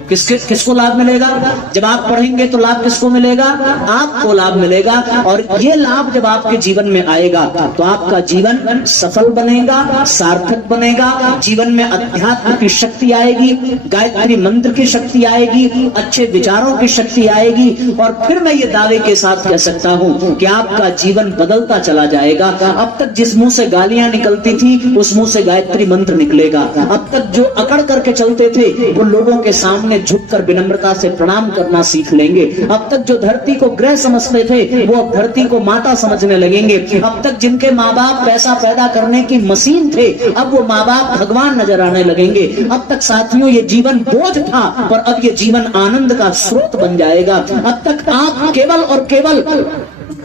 किसको लाभ मिलेगा? जब आप पढ़ेंगे तो लाभ किसको मिलेगा? आपको लाभ मिलेगा। और ये लाभ जब आपके जीवन में आएगा तो आपका जीवन सफल बनेगा, सार्थक बनेगा। जीवन में अध्यात्म की शक्ति आएगी, गायत्री मंत्र की शक्ति आएगी, अच्छे विचारों की शक्ति आएगी। और फिर मैं ये दावे के साथ कह सकता हूँ कि आपका जीवन बदलता चला जाएगा। अब तक जिस मुंह से गालियां निकलती थी उस मुंह से गायत्री मंत्र निकलेगा। अब तक जो अकड़ करके चलते थे वो लोगों के सामने झुककर विनम्रता से प्रणाम करना सीख लेंगे। अब तक जो धरती को ग्रह समझते थे वो अब धरती को माता समझने लगेंगे। अब तक जिनके माँ बाप पैसा पैदा करने की मशीन थे, अब वो माँ बाप भगवान नजर आने लगेंगे। अब तक साथियों ये जीवन बोझ था, पर अब ये जीवन आनंद का स्रोत बन जाएगा। अब तक आप केवल और केवल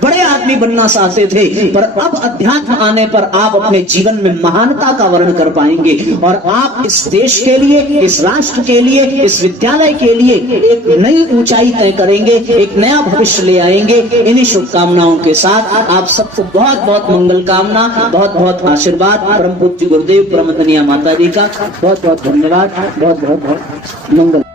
बड़े आदमी बनना चाहते थे, पर अब अध्यात्म आने पर आप अपने जीवन में महानता का वर्ण कर पाएंगे और आप इस देश के लिए, इस राष्ट्र के लिए, इस विद्यालय के लिए एक नई ऊंचाई तय करेंगे, एक नया भविष्य ले आएंगे। इन्हीं शुभकामनाओं के साथ आप सबको बहुत बहुत मंगल कामना, बहुत बहुत आशीर्वाद। परम पूज्य गुरुदेव परम धनिया माता जी का बहुत बहुत धन्यवाद, बहुत बहुत मंगल।